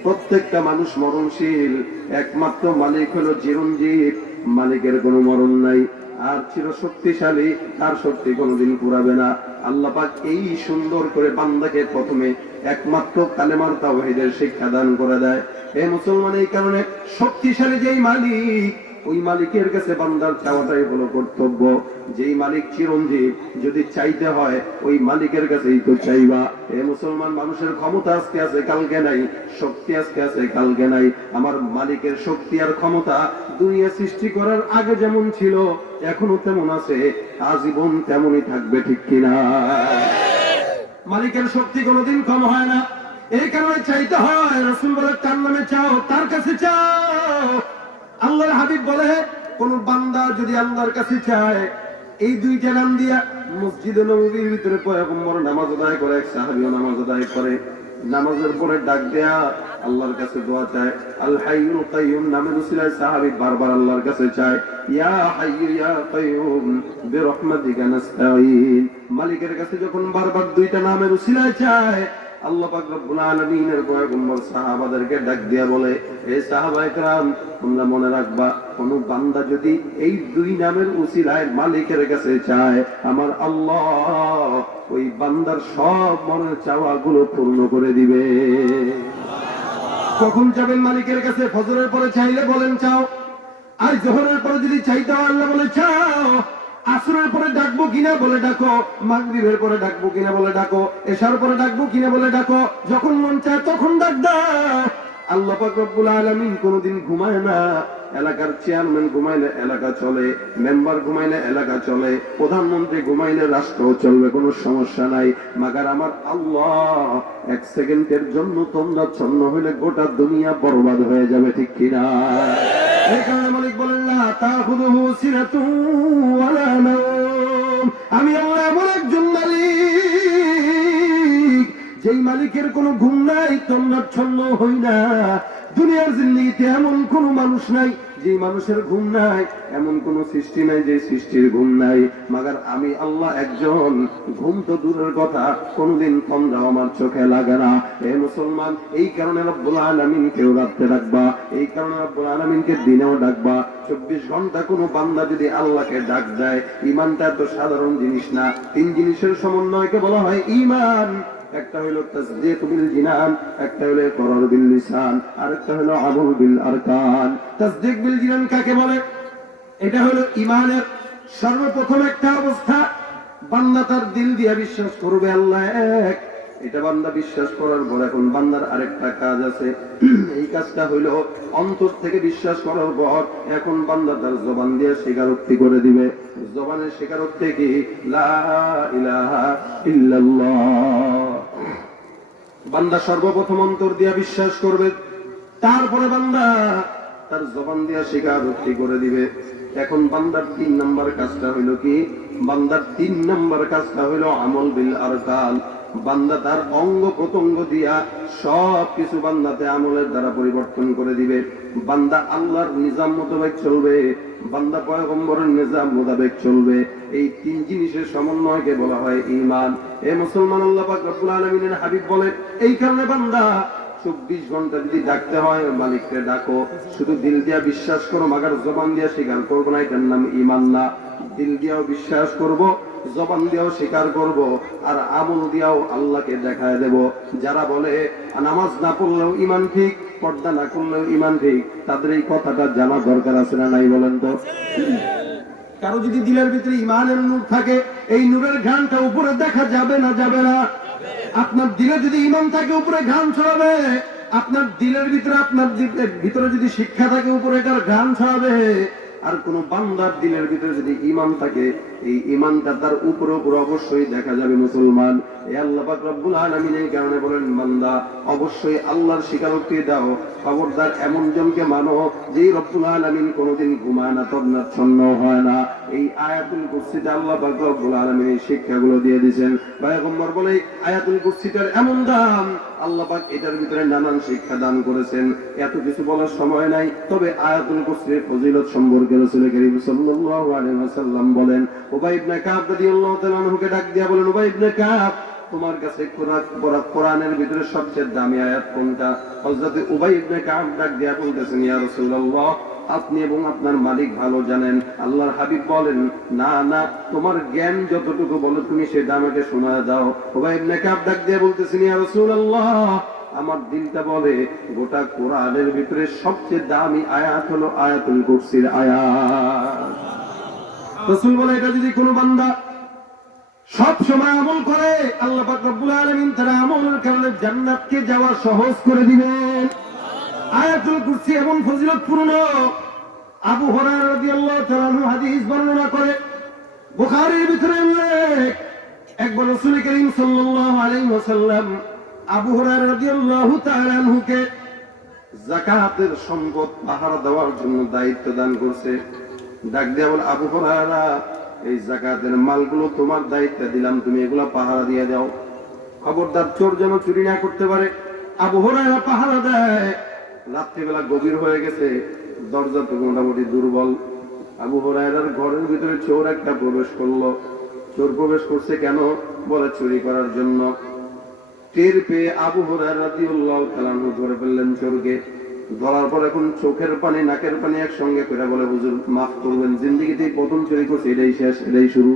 প্রত্যেকটা মানুষ মরণশীল, একমাত্র মালিক হলো চিরঞ্জীব, মালিকের কোনো মরণ নাই। আর চির শক্তিশালী, তার শক্তি কোনোদিন ফুরাবে না। আল্লাহ পাক এই সুন্দর করে বান্দাকে প্রথমে একমাত্র কালেমার তাওহীদের শিক্ষা দান করে দেয়। এই মুসলমান এই কারণে শক্তিশালী যেই মালিক, ওই মালিকের কাছে বান্দার চাওয়াটাই হলো কর্তব্য। যেই মালিক চিরঞ্জীব, যদি চাইতে হয় ওই মালিকের কাছেই তো চাইবা। এ মুসলমান, মানুষের ক্ষমতা আজকে আছে কালকে নাই, শক্তি আজকে আছে কালকে নাই। আমার মালিকের শক্তি আর ক্ষমতা দুনিয়া সৃষ্টি করার আগে যেমন ছিল এখনো তেমন আছে, আজীবন তেমনই থাকবে। ঠিক কিনা? মালিকের শক্তি কোনোদিন কম হয় না। এই কারণে চাইতে হয়। রাসূল বলে তার নামে চাও, তার কাছে চাও। আল্লাহর হাবিব বলে কোন বান্দা যদি আল্লাহর কাছে চায় এই দুইটা নাম দিয়া, মসজিদে নববীর ভিতরে পয়গম্বর নামাজ আদায় করে, এক সাহাবীও নামাজ আদায় করে, নামাজের পরে ডাক দেয়া আল্লাহর কাছে দোয়া চায়। আল হাইয়ুল কাইয়্যুম নামের উসিলায় সাহাবী বারবার আল্লাহর কাছে চায়, ইয়া হাইয়্যু ইয়া কাইয়্যুম বিরহমাতিকা নাস্তাঈন। মালিকের কাছে যখন বারবার দুইটা নামের উসিলায় চায়, আল্লাহ পাক রব্বুল আলামিনের পয়গম্বর সাহাবাদেরকে ডাক দিয়া বলে, হে সাহাবায়ে কেরাম, তোমরা মনে রাখবা, কোন বান্দা যদি এই দুই নামের উসিলায় মালিকের কাছে চায়, আমার আল্লাহ ওই বান্দার সব মনের চাওয়াগুলো পূর্ণ করে দিবে। কখন যাবেন মালিকের কাছে? ফজরের পরে চাইলে বলেন চাও। আর জোহরের পরে যদি চাইতে হয় আল্লাহ বলে চাও। আসরের পরে ডাকবো কিনা? বলে ডাকো। মাগরিবের পরে ডাকবো কিনা? বলে ডাকো। এশার পরে ডাকবো কিনা? বলে ডাকো। যখন মন চায় তখন ডাক দাও। আল্লাহ পাক রব্বুল আলামিন কোনদিন ঘুমায় না। এলাকার চেয়ারম্যান ঘুমাইলে এলাকা চলে, মেম্বার ঘুমাইলে এলাকা চলে, প্রধানমন্ত্রী ঘুমাইলে রাষ্ট্র চলবে, কোনো সমস্যা নাই। মাগার আমার আল্লাহ এক সেকেন্ডের জন্য তোমরা ছন্ন হইলে গোটা দুনিয়া বরবাদ হয়ে যাবে। ঠিক কিনা? এই কারণে মালিক বলেন না তাখুযুহু সিনাতুন ওয়ালা নাওম। আমি আল্লাহ এমন একজন মালিক, যেই মালিকের কোনো ঘুম নাই, তোমরা ছন্ন হই না। দুনিয়ার জিন্দেগিতে এমন কোন মানুষ নাই যে মানুষের ঘুম নাই, এমন কোন সৃষ্টি নাই যে সৃষ্টির ঘুম নাই। মাগার আমি আল্লাহ একজন, ঘুম তো দূরের কথা, কোনদিন তোমরা আমার চোখে লাগে না। হে মুসলমান, এই কারণে রব্বুল আলামিনকেও রাতে ডাকবা, এই কারণে রব্বুল আলামিনকে দিনেও ডাকবা। 24 ঘন্টা কোনো বান্দা যদি আল্লাহকে ডাক দেয়, ইমানটা তো সাধারণ জিনিস না। 3 জিনিসের সমন্বয়কে বলা হয় ঈমান। একটা হলো তাসদীক বিল জিনান, একটা হলো ইকরার বিল লিসান, আর একটা হলো আমল বিল আরকান। তাসদীক বিল জিনান কাকে বলে? এটা হলো ঈমানের সর্বপ্রথম একটা অবস্থা। বান্দা তার দিল দিয়ে বিশ্বাস করবে আল্লাহ এক। এটা বান্দা বিশ্বাস করার পর এখন বান্দার আরেকটা কাজ আছে। এই কাজটা হইল অন্তর থেকে বিশ্বাস করার পর এখন বান্দা তার জবান দিয়ে স্বীকারোক্তি করে দিবে। জবানের স্বীকারোক্তি কি? লা ইলাহা ইল্লাল্লাহ। বান্দা সর্বপ্রথম অন্তর দিয়া বিশ্বাস করবে, তারপরে বান্দা তার জবান দিয়া স্বীকারোক্তি করে দিবে। এখন বান্দার 3 নম্বর কাজটা হইল কি? বান্দার 3 নম্বর কাজটা হইল আমল বিল আরকান। বান্দা তার অঙ্গ প্রত্যঙ্গ দিয়া সব কিছু বান্দাতে আমলের দ্বারা পরিবর্তন করে দিবে। বান্দা আল্লাহর নিজাম মোতাবেক চলবে, বান্দা পয়গম্বরের নিজাম মোতাবেক চলবে। এই 3 জিনিসের সমন্বয়কে বলা হয় ঈমান। এ মুসলমান, আল্লাহ পাক রব্বুল আলামিনের হাবিব বলে, এই কারণে বান্দা 24 ঘন্টা যদি ডাকতে হয় মালিককে ডাকো, শুধু দিল দিয়া বিশ্বাস করো, মাগার জবান দিয়া স্বীকার করবো না, এটার নাম ঈমান না। দিল দিয়াও বিশ্বাস করব, জবান দিয়াও স্বীকার করব, আর আমল দিয়াও আল্লাহকে দেখায় দেব। যারা বলে নামাজ না পড়লেও ঈমান ঠিক, পর্দা না করলেও ঈমান ঠিক, তাদের এই কথাটা জানা দরকার আছে না নাই বলেন তো? কারো যদি দিলের ভিতরে ঈমানের নূর থাকে, এই নূরের ঘ্রাণটা উপরে দেখা যাবে না? যাবে না? আপনার দিলে যদি ঈমান থাকে উপরে ঘ্রাণ ছড়াবে, আপনার দিলের ভিতরে, আপনার ভিতরে যদি শিক্ষা থাকে উপরে এটার ঘ্রাণ ছড়াবে। আর কোন বান্দার দিলের ভিতরে যদি ঈমান থাকে, এই ঈমানটা তার উপরে উপরে অবশ্যই দেখা যাবে। মুসলমান, এই আল্লাহ পাক রব্বুল আলামিন এই কারণে বলেন, বান্দা অবশ্যই আল্লাহর স্বীকারোক্তি দাও, খবরদার এমন জনকে মানো যে রব্বুল আলামিন কোনোদিন ঘুমায় না, তন্নাচ্ছন্ন হয় না। এই আয়াতুল কুরসিতে আল্লাহ পাক রব্বুল আলামিন এই শিক্ষাগুলো দিয়ে দিয়েছেন। পয়গম্বর বলে আয়াতুল কুরসিটার এমন দাম, আল্লাহ পাক এটার ভিতরে নানান শিক্ষা দান করেছেন। এত কিছু বলার সময় নাই, তবে আয়াতুল কুরসির ফজিলত সম্পর্কে রাসূল কারীম সাল্লাল্লাহু আলাইহি ওয়াসাল্লাম বলেন, উবাই ইবনে কাব রাদিয়াল্লাহু তাআলা আনহুকে ডাক দিয়া বলেন, উবাই ইবনে কাব, তোমার কাছে কোরআনের ভিতরে সবচেয়ে দামি আয়াত কোনটা? হযরত উবাই ইবনে কাব ডাক দিয়া বলতেছেন, ইয়া রাসূলুল্লাহ, আপনি এবং আপনার মালিক ভালো জানেন। আল্লাহর হাবিব বলেন, না না, তোমার জ্ঞান যতটুকু বলো তুমি সেটা আমাকে শোনায় দাও। উবাই ইবনে কাব ডাক দিয়া বলতেছেন, ইয়া রাসূলুল্লাহ, আমার দিলটা বলে গোটা কোরআনের ভিতরে সবচেয়ে দামি আয়াত হলো আয়াতুল কুরসির আয়াত। রাসূল বলে, এটা যদি কোনো বান্দা সব সময় আমল করে, আল্লাহ পাক রব্বুল আলামিন তার আমলের কারণে জান্নাতকে যাওয়া সহজ করে দিবেন। আয়াতুল কুরসি এমন ফজিলতপূর্ণ, আবু হুরায়রা রাদিয়াল্লাহু তাআলা আনহু হাদিস বর্ণনা করে, বুখারীর ভিতরে উল্লেখ, একবার রাসূল কারীম সাল্লাল্লাহু আলাইহি ওয়াসাল্লাম আবু হুরায়রা রাদিয়াল্লাহু তাআলা আনহুকে যাকাতের সম্পদ পাহারা দেওয়ার জন্য দায়িত্ব দান করছে। ডাক দিয়া বলে, আবু হুরায়রা, এই যাকাতের মালগুলো তোমার দায়িত্বে দিলাম, তুমি এগুলা পাহারা দিয়ে দাও, খবরদার চোর যেন চুরি না করতে পারে। আবু হুরায়রা পাহারা দেয়। রাত্রিবেলা গভীর হয়ে গেছে, দরজা তো মোটামুটি দুর্বল। আবু হুরায়রার ঘরের ভিতরে চোর একটা প্রবেশ করলো। চোর প্রবেশ করছে কেন? বলে চুরি করার জন্য। টের পেয়ে আবু হুরায়রা রাদিয়াল্লাহু তাআলা আনহু ধরে ফেললেন চোরকে। ধরার পর এখন চোখের পানি নাকের পানি একসঙ্গে করে বলে, হুজুর মাফ করবেন, জিন্দেগিতে প্রথম চুরি করছে, এটাই শেষ, এটাই শুরু।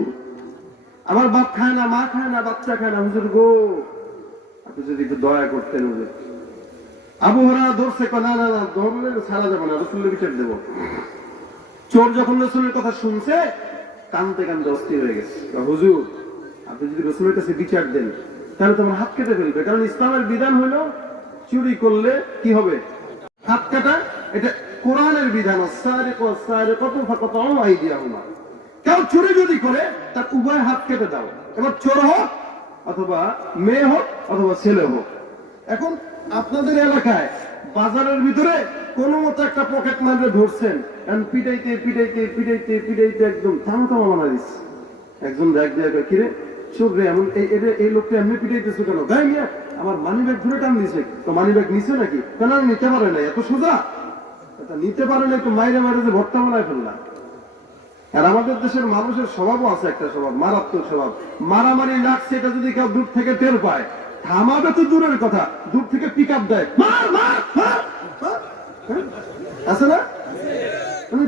আমার বাপ খায় না, মা খায় না, বাচ্চা খায় না, হুজুর গো, আপনি যদি একটু দয়া করতেন হুজুর। আবু হুরায়রা ধরছে, না না না, ধরলে ছাড়া যাবে না, রাসূলের বিচার দেব। চোর যখন রাসূলের কথা শুনছে, কানতে কানতে অস্থির হয়ে গেছে। হুজুর, আপনি যদি রাসূলের কাছে বিচার দেন তাহলে তোমার হাত কেটে ফেলবে, কারণ ইসলামের বিধান হলো চুরি করলে কি হবে? হাত কাটা। এটা কোরআনের বিধান। কেউ চুরি যদি করে তার উভয় হাত কেটে দাও, এবার চোর হোক অথবা মেয়ে হোক অথবা ছেলে হোক। এখন আপনাদের এলাকায় বাজারের ভিতরে কোন মতো একটা পকেট মারে ধরছেন, পিটাইতে পিটাইতে পিটাইতে পিটাইতে একদম থামা থামা বানা দিচ্ছে। একজন দেখ দেখ, কিরে চোর রে, এমন এই লোকটা এমনি পিটাইতেছে কেন? গাই মিয়া, আমার মানি ব্যাগ ধরে টান দিছে। তো মানি ব্যাগ নিছে নাকি? কেন নিতে পারে না? এত সোজা নিতে পারে না, একটু মাইরে মারে যে ভর্তা বানায় ফেললাম। আর আমাদের দেশের মানুষের স্বভাবও আছে একটা স্বভাব, মারাত্মক স্বভাব। মারামারি লাগছে, এটা যদি কেউ দূর থেকে টের পায়, থামাবে তো দূরের কথা, দূর থেকে পিক আপ দেয়, মার মার মার, আছে না?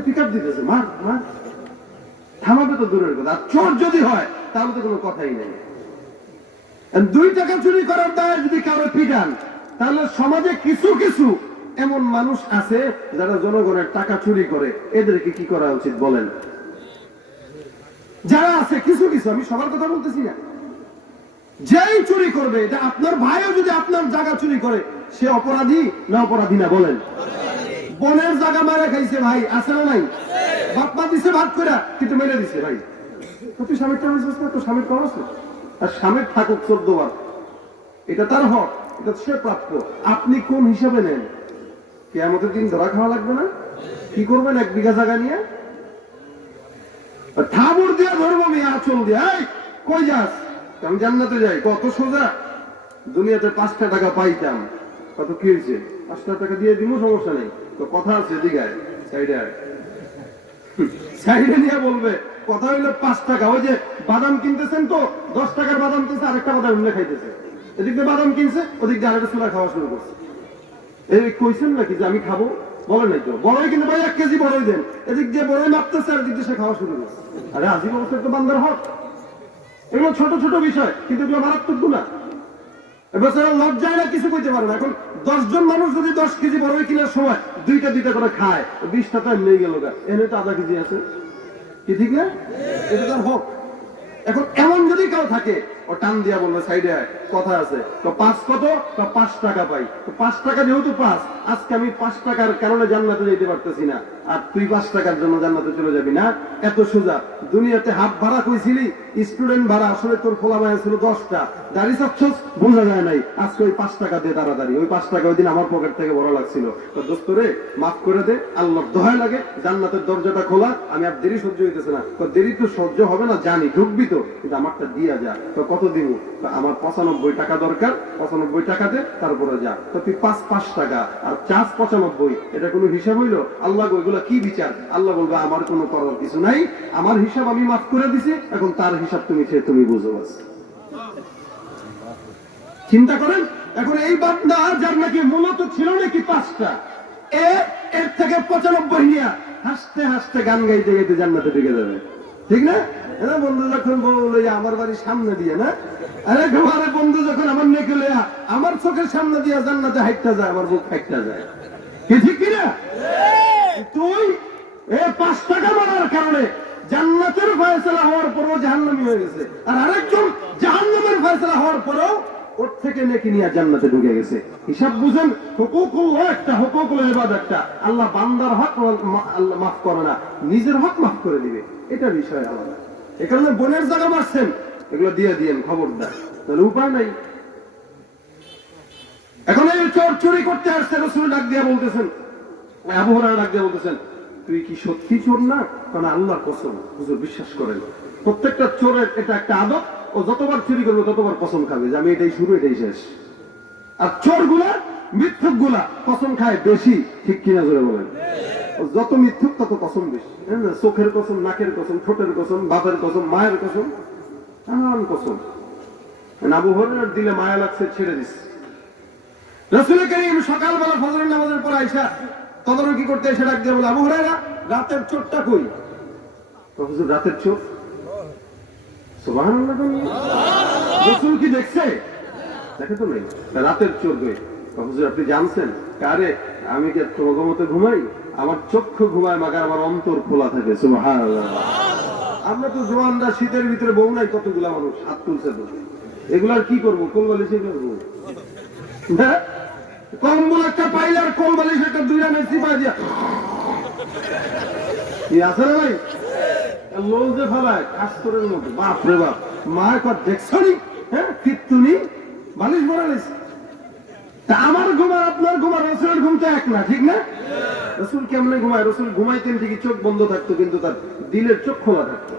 পিক আপ দিতেছে, মার মার, থামাবে তো দূরের কথা। আর চোর যদি হয় তাহলে তো কোনো কথাই নেই। 2 টাকা চুরি করার দায় যদি কারো পিটান, তাহলে সমাজে কিছু কিছু এমন মানুষ আছে যারা জনগণের টাকা চুরি করে, এদেরকে কি করা উচিত বলেন? যারা আছে কিছু কিছু, আমি সবার কথা বলতেছি না, যেই চুরি করবে, এটা আপনার ভাইও যদি আপনার জায়গা চুরি করে, সে অপরাধী না অপরাধী না বলেন? বনের জায়গা মারা খাইছে ভাই, আছে না নাই? বাপমা দিছে ভাগ করে, কিন্তু মেরে দিছে ভাই। তুই স্বামীর টাকা তো স্বামীর করাস না, আর স্বামীর থাকুক 14 বার, এটা তার হক, এটা সে প্রাপ্য। আপনি কোন হিসাবে নেন? কিয়ামতের দিন ধরা খাওয়া লাগবে না? কি করবেন 1 বিঘা জায়গা নিয়ে? থাবুর দিয়ে ধরবো আমি আঁচল দিয়ে, এই কই যাস? আমি জান্নাতে যাই। কত সোজা। দুনিয়াতে 5টা টাকা পাইতাম, কত কি হয়েছে? 5টা টাকা দিয়ে দিব, সমস্যা নেই। তো কথা আছে এদিকে সাইডে সাইডে নিয়ে বলবে কথা হইলো 5 টাকা। ওই যে বাদাম কিনতেছেন তো, 10 টাকার বাদাম কিনছে, আরেকটা বাদাম এমনি খাইতেছে। এদিক দিয়ে বাদাম কিনছে, ওদিক দিয়ে আরেকটা চুলা খাওয়া শুরু করছে। এই কইছেন নাকি যে আমি খাবো? বলে নাই তো। বড়ই কিন্তু ভাই 1 কেজি বড়ই দেন, এদিক দিয়ে বড়ই মাপতেছে, আর এদিক দিয়ে সে খাওয়া শুরু করছে। আরে আজিব অবস্থায় তো বান্দার হক। এগুলো ছোট ছোট বিষয়, কিন্তু এগুলো মারাত্মক গুনাহ। এবার লজ্জায় না, কিছু কইতে পারে না। এখন 10 জন মানুষ যদি 10 কেজি বড়ই কেনার সময় দুইটা করে খায়, 20টা তো এমনি গেল গা। এনে তো আধা কেজি আছে, কি ঠিক না? এটা তার হক। এখন এমন যদি কেউ থাকে, ও টান দিয়া বললো সাইডে কথা আছে, তো 5 কত? তো 5 টাকা পাই। তো 5 টাকা যেহেতু 5, আজকে আমি 5 টাকার কারণে জান্নাতে যেতে পারতেছি না, আর তুই 5 টাকার জন্য জান্নাতে চলে যাবি না। এত সোজা। দুনিয়াতে হাফ ভাড়া কইছিলি, স্টুডেন্ট ভাড়া, আসলে তোর খোলা মায়া ছিল 10টা, দাড়ি চাচ্ছস, বোঝা যায় নাই। আজকে ওই 5 টাকা দিয়ে তাড়াতাড়ি, ওই 5 টাকা ওই দিন আমার পকেট থেকে বড় লাগছিল। তো দোস্ত রে, মাফ করে দে, আল্লাহর দোহাই লাগে, জান্নাতের দরজাটা খোলা, আমি আর দেরি সহ্য হইতেছে না। তো দেরি তো সহ্য হবে না জানি, ঢুকবি তো, কিন্তু আমারটা দিয়া যা। তো কত দিব? আমার 95 টাকা দরকার, 95 টাকা দে, তারপরে যা। তো তুই 5 টাকা আর 95, এটা কোনো হিসাব হইলো? আল্লাহ ওইগুলা কি বিচার? আল্লাহ বলবে আমার কোনো করার কিছু নাই, আমার হিসাব আমি মাফ করে দিছি, এখন তার হিসাব তুমি বুঝো। বাস চিন্তা করেন। এখন এই বান্দা যার নাকি মূলত ছিল নাকি 5টা, এর থেকে 95 নিয়ে হাসতে হাসতে গান গাইতে গাইতে জান্নাতে ঢুকে যাবে, ঠিক না? বন্ধু যখন বলে আমার বাড়ির সামনে দিয়ে, না আরে ঘরে বন্ধু যখন আমার নেকে লইয়া আমার চোখের সামনে দিয়ে জান্নাতে হাইটটা যায়, আমার বুক হাইটটা যায়, কি ঠিক কিনা? তুই 5 টাকা মারার কারণে জান্নাতের ফয়সালা হওয়ার পরেও জাহান্নামী হয়ে গেছে, আর আরেকজন জাহান্নামের ফয়সালা হওয়ার পরেও ওর থেকে নেকি নিয়ে জান্নাতে ঢুকে গেছে। হিসাব বুঝেন? হুকুকুল্লাহ একটা, হুকুকুল ইবাদ একটা। আল্লাহ বান্দার হক আল্লাহ মাফ করে না, নিজের হক মাফ করে দিবে, এটা বিষয় আলাদা। এ কারণে বোনের জায়গা মারছেন, এগুলো দিয়ে দিয়েন, খবরদার, তাহলে উপায় নাই। এখন এই চোর চুরি করতে আসছে, রাসূল ডাক দিয়া বলতেছেন, আবু হুরায়রা ডাক দিয়া বলতেছেন, তুই কি সত্যি চোর না? কারণ আল্লাহর কসম, হুজুর বিশ্বাস করেন, প্রত্যেকটা চোরের এটা একটা আদব, ও যতবার চুরি করবে ততবার কসম খাবে যে আমি এটাই শুরু, এটাই শেষ। আর চোর গুলা, মিথ্যুক গুলা কসম খায় বেশি, ঠিক কিনা জোরে বলেন? যত মিথ্যুক তত কসম বেশি। চোখের কসম, নাকের কসম, ঠোঁটের কসম, বাপের কসম, মায়ের কসম, নানান কসম। আবু হুরায়রার দিলে মায়া লাগছে, ছেড়ে দিচ্ছে। রাসূল কারীম সকালবেলা ফজরের নামাজের পর আইসা তদারকি করতে এসে ডাক দিয়ে বলে, আবু হুরায়রা, রাতের চোরটা কই? হুজুর রাতের চোর? সুবহানাল্লাহ। রাসূল কি দেখছে? দেখে তো নাই। রাতের চোর কই? হুজুর আপনি জানছেন? আরে আমি কি তোমার মতো ঘুমাই? আমার চক্ষু ঘুমায়, মাগার আমার অন্তর খোলা থাকে। সুবহানাল্লাহ। আমরা তো জোয়ানরা, শীতের ভিতরে বউ নাই, কতগুলা মানুষ হাত তুলছে তো, এগুলার কি করবো? কোলবালিশে করবো না? কম্বল একটা পাইলে আর কোলবালিশ একটা 2 রানের চিপা দিয়া কি আছে না ভাই? লোক যে ফেলায় কাস্তরের মতো, বাপ রে বাপ। মায়ের কথা দেখছো নি? হ্যাঁ, কীর্তুনি বালিশ বড়ালিস। তা আমার ঘুম আর আপনার ঘুম আর রাসূলের ঘুম তো এক না, ঠিক না? রাসূল কেমনে ঘুমায়? রাসূল ঘুমাইতেন ঠিকই, চোখ বন্ধ থাকতো, কিন্তু তার দিলের চোখ খোলা থাকতো।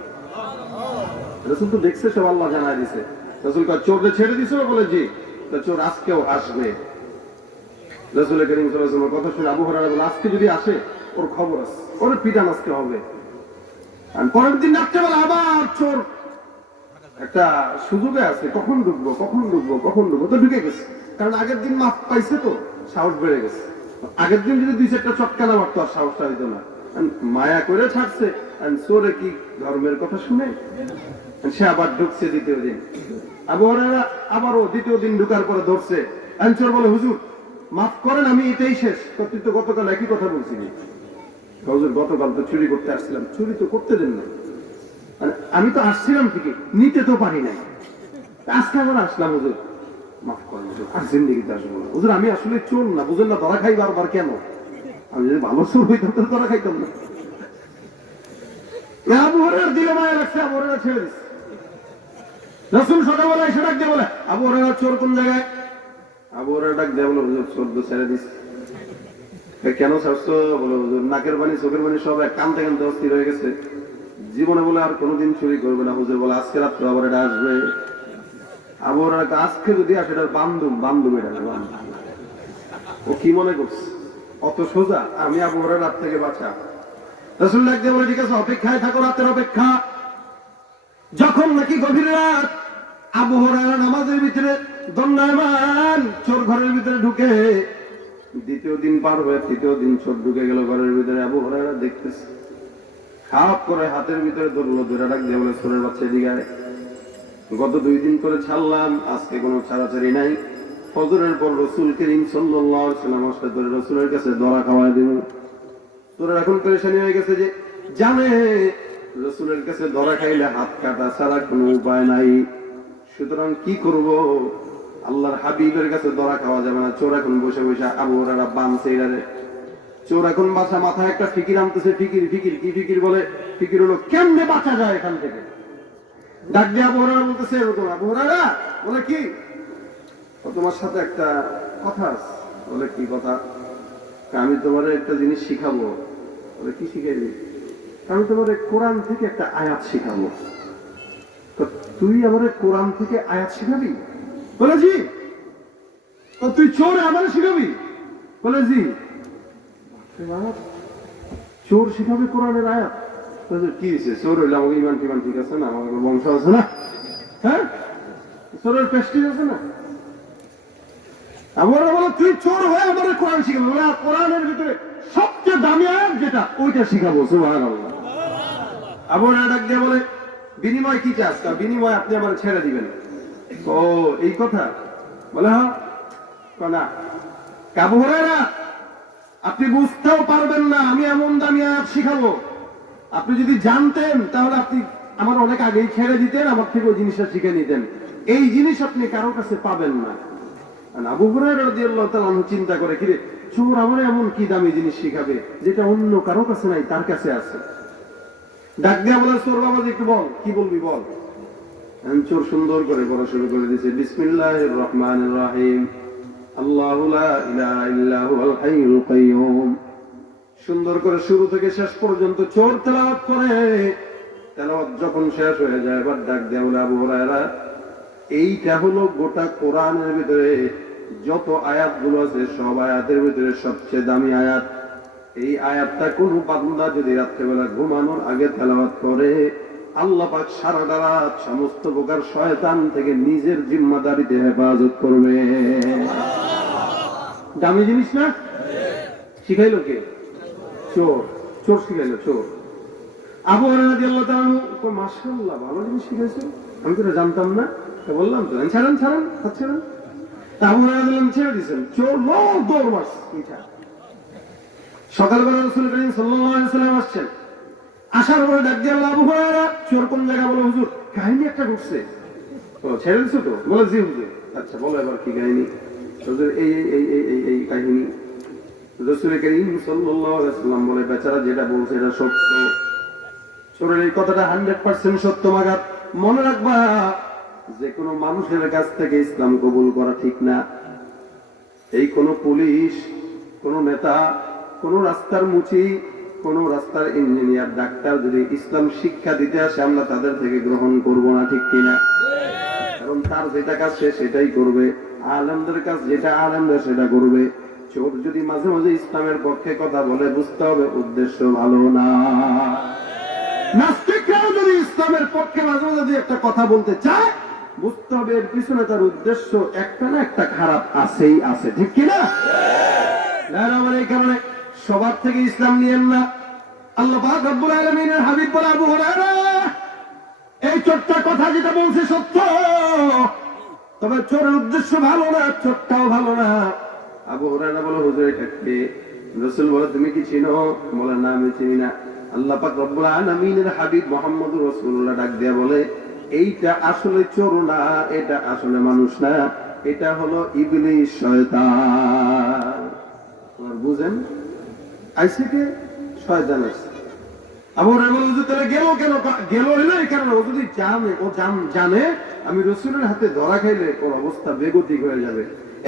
রাসূল তো দেখছে, সব আল্লাহ জানায় দিছে। রাসূল কা চোরকে ছেড়ে দিছে? বলে জি। তা চোর আজকেও আসবে। রাসূল কারীম সাল্লাল্লাহু আলাইহি ওয়াসাল্লামের কথা শুনে আবু হুরায়রা বলে, আজকে যদি আসে ওর খবর আছে, ওর পিটান আজকে হবে। আর পরের দিন রাত্রেবেলা আবার চোর একটা সুযোগে আছে, কখন ঢুকবো, তো ঢুকে গেছে। কারণ আগের দিন মাফ পাইছে, তো সাহস বেড়ে গেছে। আগের দিন যদি 2-4টা চটকানা মারতো আর সাহসটা হইতো না। মায়া করে ছাড়ছে, চোরে কি ধর্মের কথা শুনে সে আবার ঢুকছে দ্বিতীয় দিন। আবু হুরায়রা আবারও দ্বিতীয় দিন ঢুকার পরে ধরছে। চোর বলে, হুজুর মাফ করেন, আমি এটাই শেষ। তুই তো গতকাল একই কথা বলছিলি। হুজুর গতকাল তো চুরি করতে আসছিলাম। চুরি তো করতে দেন না, আমি তো আসছিলাম ঠিকই, নিতে তো পারি নাই, আজকে আবার আসলাম। হুজুর মাফ করেন, হুজুর আর জিন্দেগিতে আসবো না। হুজুর আমি আসলে চোর না, বুঝেন না, ধরা খাই বারবার। কেন? আমি যদি ভালো চোর হইতাম তো ধরা খাইতাম না। আবু হুরায়রার দিলে মায়া লাগছে, আবু হুরায়রা ছেড়ে দিচ্ছে। রাসূল সকালবেলা এসে ডাক দিয়ে বলে, আবু হুরায়রা চোর কোন জায়গায়? আবু হুরায়রা ডাক দেয়া বলে, হুজুর চোর তো ছেড়ে দিস। কেন ছাড়ছো? বলে, হুজুর নাকের পানি চোখের পানি সব এক কানতে কানতে অস্থির হয়ে গেছে, জীবনে বলে আর কোনোদিন চুরি করবে না। হুজুর বলে, আজকে রাত্রে আবার এটা আসবে। আবু হুরায়রা আজকে যদি আসে এটা বান্ধব এটা না। ও কি মনে করছে অত সোজা? আমি আবু হুরায়রা রাত থেকে বাঁচা। রাসূল ডাক দিয়ে বলে, ঠিক আছে অপেক্ষায় থাকো, রাতের অপেক্ষা। যখন নাকি গভীর রাত, আবু হুরায়রা নামাজের ভিতরে দণ্ডায়মান, চোর ঘরের ভিতরে ঢুকে। দ্বিতীয় দিন পার হয়ে তৃতীয় দিন চোর ঢুকে গেল ঘরের ভিতরে। আবু হুরায়রা দেখতেছে, খাপ করে হাতের ভিতরে ধরলো, ধরে ডাক দিয়ে বলে, চোরের বাচ্চা এদিকে আয়। গত 2 দিন করে ছাড়লাম, আজকে কোনো ছাড়াছাড়ি নাই। ফজরের পর রাসূল করিম সাল্লাল্লাহু আলাইহি ওয়াসাল্লাম আসলে ধরে রাসূলের কাছে ধরা খাওয়ায় দিল। তোরা এখন পেরেশানি হয়ে গেছে যে জানে রাসূলের কাছে ধরা খাইলে হাত কাটা ছাড়া কোনো উপায় নাই, সুতরাং কি করব? আল্লাহর হাবিবের কাছে ধরা খাওয়া যাবে না। চোর এখন বসে বসে আবু হুরায়রা বানছে এরারে। চোর এখন বাসা মাথায় একটা ফিকির আনতেছে। ফিকির কি ফিকির? বলে, ফিকির হলো কেমনে বাঁচা যায় এখান থেকে। ডাক দিয়ে আবু হুরায়রা বলতেছে এরকম। আবু হুরায়রা বলে, কি? তোমার সাথে একটা কথা আছে। বলে, কি কথা? আমি তোমার একটা জিনিস শিখাবো। বলে, কি শিখাইবি? আমি তোমার কোরআন থেকে একটা আয়াত শিখাবো। তো তুই আমার কোরআন থেকে আয়াত শিখাবি? বলে, জি। তো তুই চোর আমার শিখাবি? বলে, জি। চোর শিখাবে কোরআনের আয়াত? কি হয়েছে? চোর হইলে আমাকে ইমান টিমান ঠিক আছে না? আমাকে বংশ আছে না? হ্যাঁ, চোরের প্রেস্টিজ আছে না? আমরা বলো, তুই চোর হয়ে আমার কোরআন শিখাবো? বলে, কোরআনের ভিতরে সবচেয়ে দামি আয়াত যেটা, ওইটা শিখাবো। সুবহানাল্লাহ। আবু হুরায়রা ডাক দিয়ে বলে, বিনিময় কি চাস? বিনিময় আপনি আমার ছেড়ে দিবেন। ও এই কথা? বলে, হ্যাঁ। না, আবু হুরায়রা আপনি বুঝতেও পারবেন না, আমি এমন দামি আয়াত শিখাবো, আপনি যদি জানতেন তাহলে আপনি আমার অনেক আগেই ছেড়ে দিতেন, আমার থেকে ওই জিনিসটা শিখে নিতেন। এই জিনিস আপনি কারো কাছে পাবেন না। আবু হুরায়রা রাদিয়াল্লাহু তাআলা আনহু চিন্তা করে, কিরে চোর আমার এমন কি দামি জিনিস শিখাবে যেটা অন্য কারো কাছে নাই, তার কাছে আছে। ডাক দিয়া বলে, চোর বাবাজি একটু বল, কি বলবি বল। চোর সুন্দর করে পড়া শুরু করে দিয়েছে, বিসমিল্লাহির রহমানির রহিম, আল্লাহু লা ইলাহা ইল্লা হুয়াল হাইয়ুল কাইয়্যুম। সুন্দর করে শুরু থেকে শেষ পর্যন্ত চোর তেলাওয়াত করে। তেলাওয়াত যখন শেষ হয়ে যায়, এবার ডাক দিয়া বলে, আবু হুরায়রা এইটা হলো গোটা কোরআনের ভিতরে যত আয়াতগুলো আছে সব আয়াতের ভিতরে সবচেয়ে দামি আয়াত। এই আয়াতটা কোন বান্দা যদি রাত্রেবেলা ঘুমানোর আগে তেলাওয়াত করে, আল্লাহ পাক সারাটা রাত সমস্ত প্রকার শয়তান থেকে নিজের জিম্মাদারিতে হেফাজত করবে। দামি জিনিস না? শিখাইলো কে? চোর। চোর শিখাইলো, চোর। আবু হুরায়রা রাদিয়াল্লাহু তাআলা আনহু, মাশাআল্লাহ ভালো জিনিস শিখাইছে, আমি তো জানতাম না। বললাম তো, ছাড়েন ছাড়েন হাত ছাড়েন। আবু হুরায়রা দিলেন, ছেড়ে দিয়েছেন। চোর দৌড় মারছে। সকালবেলা রাসূল করিম সাল্লাল্লাহু আলাইহি ওয়াসাল্লাম আসছেন। আসার পরে ডাক দিয়ে বলে, আবু হুরায়রা চোর কোন জায়গা? বলে, হুজুর কাহিনী একটা ঘটছে। ও ছেড়ে দিছো তো? বলে, জি হুজুর। আচ্ছা বলো এবার কি কাহিনী? হুজুর এই এই এই এই এই কাহিনী। রাসূল করিম সাল্লাল্লাহু আলাইহি ওয়াসাল্লাম বলে, বেচারা যেটা বলছে এটা সত্য। চোরের এই কথাটা 100% সত্য মাগাত। মনে রাখবা, যে কোনো মানুষের কাছ থেকে ইসলাম কবুল করা ঠিক না। এই কোন পুলিশ, কোন নেতা, কোন রাস্তার মুচি, কোন রাস্তার ইঞ্জিনিয়ার, ডাক্তার যদি ইসলাম শিক্ষা দিতে আসে, আমরা তাদের থেকে গ্রহণ করব না, ঠিক কিনা? কারণ তার যেটা কাজ সে সেটাই করবে, আলেমদের কাজ যেটা আলেমরা সেটা করবে। চোর যদি মাঝে মাঝে ইসলামের পক্ষে কথা বলে, বুঝতে হবে উদ্দেশ্য ভালো না। নাস্তিকরাও যদি ইসলামের পক্ষে মাঝে মাঝে যদি একটা কথা বলতে চায়, বুঝতে হবে এর পিছনে তার উদ্দেশ্য একটা না একটা খারাপ আছেই আছে, ঠিক কিনা? এই কারণে সবার থেকে ইসলাম নিয়েন না। আল্লাহ পাক রব্বুল আলামিনের হাবিব বলে, আবু হুরায়রা এই চোরটা কথা যেটা বলছে সত্য, তবে চোরের উদ্দেশ্য ভালো না, চোরটাও ভালো না। আবু হুরায়রা বলে, হুজুর এটা কে? রাসূল বলে, তুমি কি চিনো? বলে, না আমি চিনি না। আল্লাহ পাক রব্বুল আলামিনের হাবিব মুহাম্মদুর রাসূলুল্লাহ ডাক দিয়া বলে, এইটা আসলে চোর না, এটা আসলে মানুষ না, এটা হলো ইবলিস, শয়তান। বুঝেন? আইসে কে? শয়তান আছে। আবু হুরায়রা বলে, হুজুর তাহলে গেল কেন? গেল হইলো এই কারণে, ও যদি জানে আমি রাসূলের হাতে ধরা খাইলে ওর অবস্থা বেগতিক হয়ে যাবে,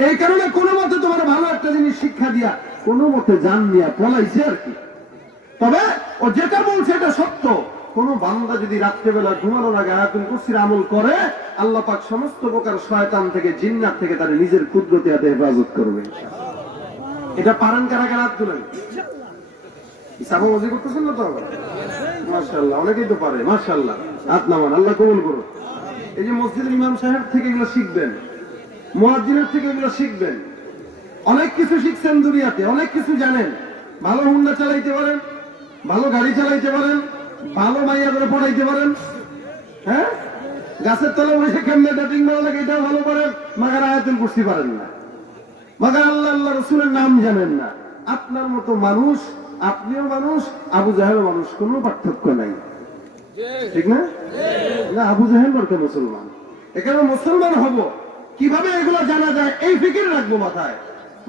এই কারণে কোনো মতে তোমার ভালো একটা জিনিস শিক্ষা দিয়া কোনো মতে জান নিয়া পলাইছে আর কি। তবে ও যেটা বলছে এটা সত্য, কোন বান্দা যদি রাত্রেবেলা ঘুমানোর আগে আয়াতুল কুরসির আমল করে, আল্লাহ পাক সমস্ত প্রকার শয়তান থেকে জিন্নাত থেকে তার নিজের কুদরতি হাতে হেফাজত করবে। এটা পারেন কারা কারা? হাত তুলেন। সাবা মজি করতেছেন না তো? মাশাআল্লাহ, অনেকেই তো পারে। মাশাআল্লাহ, হাত নামান, আল্লাহ কবুল করুন। এই যে মসজিদের ইমাম সাহেব থেকে এগুলো শিখবেন, মুয়াজ্জিনের থেকে এগুলো শিখবেন। অনেক কিছু শিখছেন দুনিয়াতে, অনেক কিছু জানেন। ভালো হুন্ডা চালাইতে পারেন, ভালো গাড়ি চালাইতে পারেন, ভালো মাইয়া করে পড়াইতে পারেন, হ্যাঁ, গাছের তলে বসে কেমনে ডেটিং মারা লাগে এটাও ভালো পারেন, মাগার আয়াতুল কুরসি পারেন না, মাগার আল্লাহ আল্লাহ রসুলের নাম জানেন না। আপনার মতো মানুষ, আপনিও মানুষ, আবু জাহেলও মানুষ, কোনো পার্থক্য নাই, ঠিক না? না, আবু জাহেল বলতে মুসলমান। এখানে মুসলমান হব কিভাবে এগুলো জানা যায় এই ফিকির রাখবো মাথায়।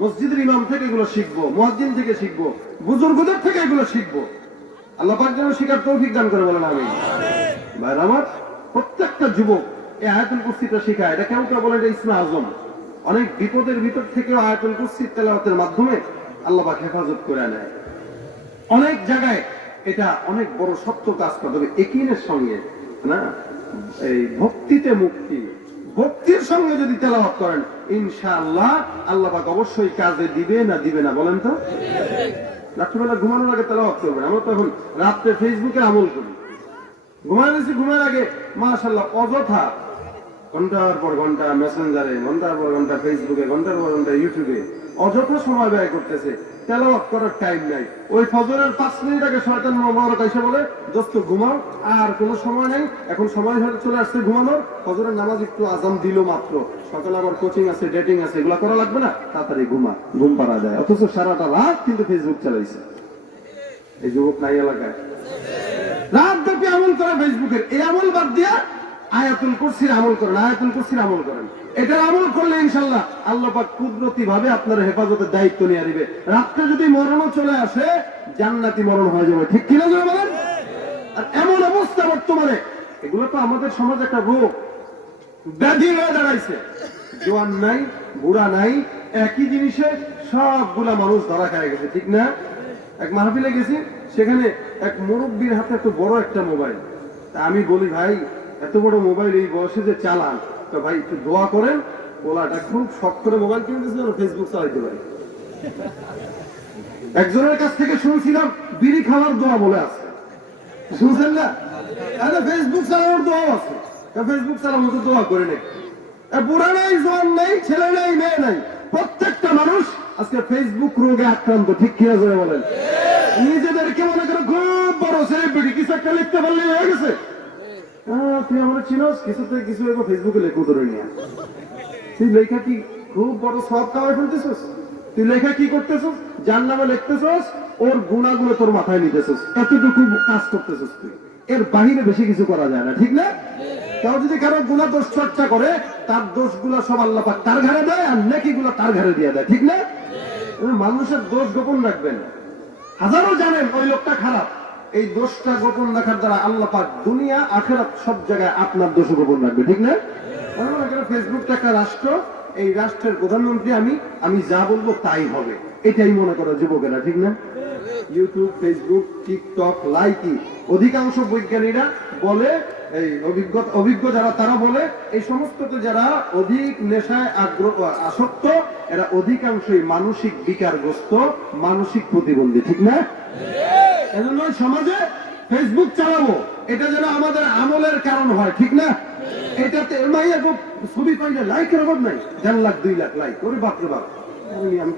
মসজিদের ইমাম থেকে এগুলো শিখবো, মুয়াজ্জিন থেকে শিখবো, বুজুর্গদের থেকে এগুলো শিখবো। আল্লাহ পাক যেন শিখার তৌফিক দান করে, বলেন আমিন। ভাইরা আমার, প্রত্যেকটা যুবক এই আয়াতুল কুরসিটা শিখায়। এটা কেউ কেউ বলে এটা ইসমে আজম। অনেক বিপদের ভিতর থেকেও আয়াতুল কুরসির তেলাওয়াতের মাধ্যমে আল্লাহ পাক হেফাজত করে নেয়। অনেক জায়গায় এটা অনেক বড় সত্য কাজ করে, তবে ইয়াকিনের সঙ্গে না, এই ভক্তিতে মুক্তি, ভক্তির সঙ্গে যদি তেলাওয়াত করেন ইনশাআল্লাহ আল্লাহ পাক অবশ্যই কাজে দিবে না দিবে না? বলেন তো। রাত্রিবেলা ঘুমানোর আগে তেলাওয়াত করবেন। আমরা তো এখন রাত্রে ফেসবুকে আমল করি, ঘুমানোর আগে মাশাআল্লাহ অযথা ঘন্টার পর ঘন্টা মেসেঞ্জারে, ঘন্টার পর ঘন্টা ফেসবুকে, ঘন্টার পর ঘন্টা ইউটিউবে অযথা সময় ব্যয় করতেছে। তেলাওয়াত করার টাইম নাই। ওই ফজরের 5 মিনিট আগে শয়তান মোবারক এসে বলে, দোস্ত ঘুমাও, আর কোনো সময় নেই, এখন সময় হয়ে চলে আসছে ঘুমানোর, ফজরের নামাজ একটু আজান দিল মাত্র, সকালে আবার কোচিং আছে, ডেটিং আছে, এগুলা করা লাগবে না, তাড়াতাড়ি ঘুম পাড়া যায়। অথচ সারাটা রাত কিন্তু ফেসবুক চালাইছে। এই যুবক নাই এলাকায়? রাত ব্যাপী আমল করে ফেসবুকের। এই আমল বাদ দিয়া আয়াতুল কুরসির আমল করেন, আয়াতুল কুরসির আমল করেন। এটার আমল করলে ইনশাআল্লাহ আল্লাহ পাক কুদরতি ভাবে আপনার হেফাজতের দায়িত্ব নিয়ে দিবে। রাত্রে যদি মরণও চলে আসে, জান্নাতি মরণ হয়ে যাবে, ঠিক কিনা যাবে বলেন? আর এমন অবস্থা বর্তমানে, এগুলো তো আমাদের সমাজে একটা রোগ, ব্যাধি হয়ে দাঁড়াইছে। জোয়ান নাই, বুড়া নাই, একই জিনিসে সবগুলা মানুষ ধরা খায় গেছে, ঠিক না? এক মাহফিলে গেছি, সেখানে এক মুরব্বীর হাতে এত বড় একটা মোবাইল। তা আমি বলি, ভাই এত বড় মোবাইল এই বয়সে যে চালান, তো ভাই একটু দোয়া করেন, ওলাটা খুব শখ করে মোবাইল কিনতেছে, ফেসবুক চালাইতে পারে। একজনের কাছ থেকে শুনছিলাম বিড়ি খাওয়ার দোয়া বলে আছে, শুনছেন না? ফেসবুক চালানোর দোয়া আছে, ফেসবুক চালানোর তো দোয়া করে নেই। বুড়া নাই, জোয়ান নাই, ছেলে নাই, মেয়ে নাই, প্রত্যেকটা মানুষ আজকে ফেসবুক রোগে আক্রান্ত, ঠিক কিনা করে বলেন? নিজেদেরকে মনে করো খুব বড় সেলিব্রিটি, কিছু একটা লিখতে পারলে হয়ে গেছে। তুই আমার চিনস, কিছুতে কিছু ফেসবুকে লেখো ধরে নিয়ে, তুই লেখা কি খুব বড় সব কামাই ফেলতেছস? তুই লেখা কি করতেছস? যার নামে লিখতেছস, ওর গুণাগুলো তোর মাথায় নিতেছস, এতটুকু কাজ করতেছস তুই। এর বাহিরে বেশি কিছু করা যায় না, ঠিক না? কেউ যদি কারো গুণা দোষ চর্চা করে, তার দোষগুলা সব আল্লাহ পাক তার ঘাড়ে দেয়, আর নেকিগুলো তার ঘাড়ে দিয়ে দেয়, ঠিক না? মানুষের দোষ গোপন রাখবেন। হাজারো জানেন ওই লোকটা খারাপ, এই দোষটা গোপন রাখার দ্বারা আল্লাহ পাক দুনিয়া আখিরাত সব জায়গায় আপনার দোষ গোপন রাখবে, ঠিক না? ফেসবুকটা একটা রাষ্ট্র, এই রাষ্ট্রের প্রধানমন্ত্রী আমি যা বলবো তাই হবে, এটাই মনে করো যুবকেরা, ঠিক না? ইউটিউব, ফেসবুক, টিকটক, লাইকি, অধিকাংশ বৈজ্ঞানীরা বলে, এই অভিজ্ঞ যারা তারা বলে, এই সমস্ততে যারা অধিক নেশায় আসক্ত, এরা অধিকাংশই মানসিক বিকারগ্রস্ত, মানসিক প্রতিবন্ধী, ঠিক না? এজন্য সমাজে ফেসবুক চালাবো, এটা যেন আমাদের আমলের কারণ হয়, ঠিক না? এটাতে মাইয়া ছবি পাইলে লাইকের অভাব নাই, 1.5 লাখ 2 লাখ লাইক, ওরে বাপরে বাপ, আমি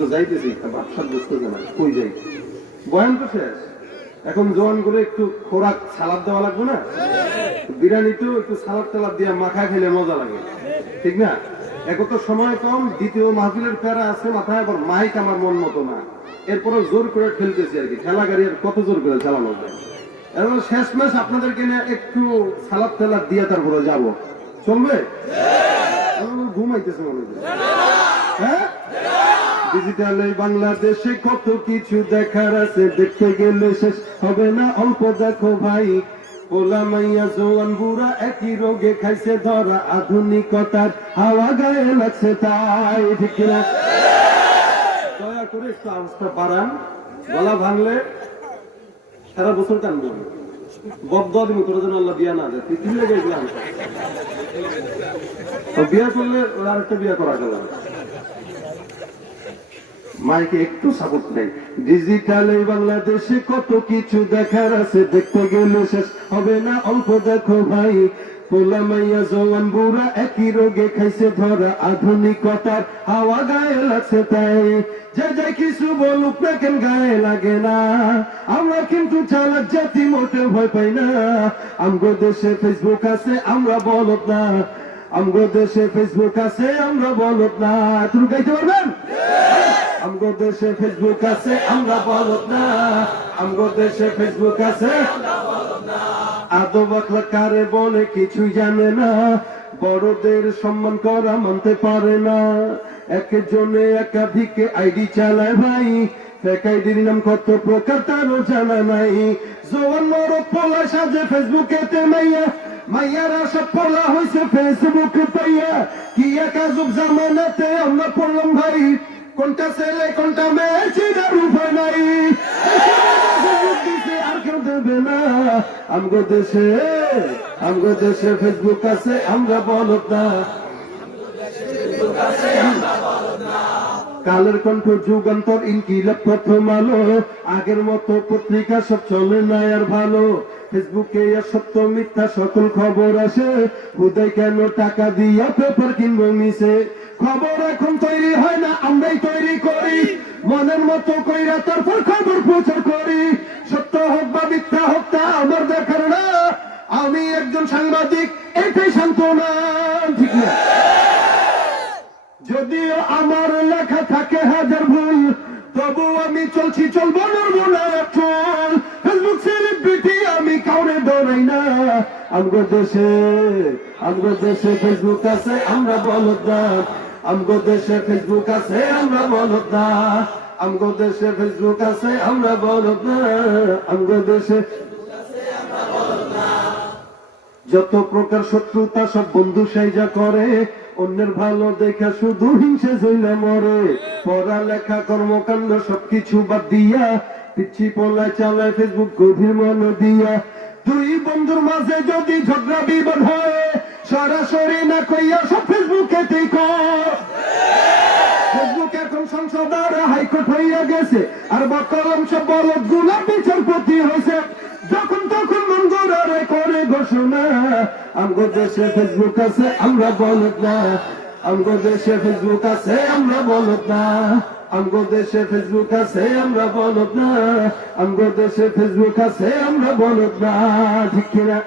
তো যাইতেছি বাপসার বুঝতে জানা কই যাই, বয়ান তো শেষ। এখন জোয়ান করে একটু খোরাক সালাদ দেওয়া লাগবে না? বিরিয়ানিতেও একটু সালাদ টালাদ দিয়ে মাখা খেলে মজা লাগে, ঠিক না? এক তো সময় কম, দ্বিতীয় মাহফিলের প্যারা আছে মাথায়, আবার মাইক আমার মন মতো না, এরপরে জোর করে ঠেলতেছি আর কি। ঠেলা গাড়ি আর কত জোর করে চালানো যায়? এখন শেষ মাস আপনাদেরকে নিয়ে একটু সালাদ টালাদ দিয়ে তারপরে যাবো, চলবে? ঘুমাইতেছে মনে হয়, হ্যাঁ? ডিজিটালে বাংলাদেশে কত কিছু দেখার আছে, দেখতে গেলে শেষ হবে না, অল্প দেখো ভাই, পোলা মাইয়া জোয়ান বুড়া একই রোগে খাইছে ধরা, আধুনিকতার হাওয়া গায়ে লাগছে তাই, ঠিক কিনা? দয়া করে একটু আওয়াজটা বাড়ান, গলা ভাঙলে সারা বছর কানবো। বদদোয়া দিব তোর জন্য, আল্লাহ বিয়া না দেয়, তুই কিনলে গেছিলাম বিয়া করলে ওরা আরেকটা বিয়া করা গেল। মাইকে একটু সাপোর্ট নেই। ডিজিটালে বাংলাদেশে কত কিছু দেখার আছে, দেখতে গেলে শেষ হবে না, অল্প দেখো ভাই। পোলা মাইয়া জওয়ান বুড়া একই রোগে খাইছে ধরা, আধুনিকতার হাওয়া গায়ে লাগছে তাই। যে যাই কিছু বলুক না কেন গায়ে লাগে না, আমরা কিন্তু চালাক জাতি, মোটে ভয় পাই না। আমগো দেশে ফেসবুক আছে, আমরা বলত না। আমগো দেশে ফেসবুক আছে, আমরা বলত না। তুমি গাইতে পারবেন? আমগো দেশে ফেসবুক আছে, আমরা বলত না। আমগো দেশে ফেসবুক আছে, আদব আখলাক কারে বলে কিছুই জানে না, বড়দের সম্মান করা মানতে পারে না। একজনে একাধিক আইডি চালায় ভাই, ফেক আইডির নাম কত প্রকার তারও জানা নাই। জোয়ান মরদ পোলা সাজে ফেসবুকেতে মাইয়া, মাইয়ারা সব পোলা হয়েছে ফেসবুক পাইয়া। কি এক আজব জামানাতে আমরা পড়লাম ভাই, কোনটা ছেলে কোনটা মেয়ে চিনার উপায় নাই। আর কেউ দেবে না। আমগো দেশে ফেসবুক আছে, আমরা বলত না। কালের কণ্ঠ, যুগান্তর, ইনকিলাব, প্রথম আলো, আগের মতো পত্রিকা সব চলে না আর ভালো। ফেসবুকে আর সত্য মিথ্যা সকল খবর আসে, হুদাই কেন টাকা দিয়া পেপার কিনবো মিশে। খবর এখন তৈরি হয় না, আমরাই তৈরি করি, মনের মতো কইরা তারপর খবর প্রচার করি। সত্য হোক বা মিথ্যা হোক তা আমার দেখার না, আমি একজন সাংবাদিক, এটাই সান্ত্বনা, ঠিক না? যদিও আমার লেখা থাকে হাজার ভুল, তবু আমি চলছি, চলবো, নড়বো না চল। ফেসবুক সেলিব্রিটি আমি কাউরে ডরাই না। আমগো দেশে ফেসবুক আছে, আমরা বলত না। আমগো দেশে ফেসবুক আছে, আমরা বলত না। আমগো দেশে ফেসবুক আছে, আমরা বলত না। আমগো দেশে যত প্রকার শত্রুতা সব বন্ধু সাইজা করে, অন্যের ভালো দেখা শুধু হিংসে জইলে মরে। পড়ালেখা কর্মকাণ্ড সবকিছু বাদ দিয়া, পিচ্ছি পোলায় চালায় ফেসবুক গভীর মন দিয়া। দুই বন্ধুর মাঝে যদি ঝগড়া বিবাদ হয়, সরাসরি না কইয়া সব ফেসবুকেতেই কর। ফেসবুক এখন সংসদ আর হাইকোর্ট হইয়া গেছে, আর বকলম সব বলদ গুলা বিচারপতি হয়েছে। যখন তখন মন গড়ারে করে ঘোষণা। আমগো দেশে ফেসবুক আছে, আমরা বলত না। আমগো দেশে ফেসবুক আছে, আমরা বলত না। আমগো দেশে ফেসবুক আছে, আমরা বলত না। আমগো দেশে ফেসবুক আছে, আমরা বলত না, ঠিক কিনা?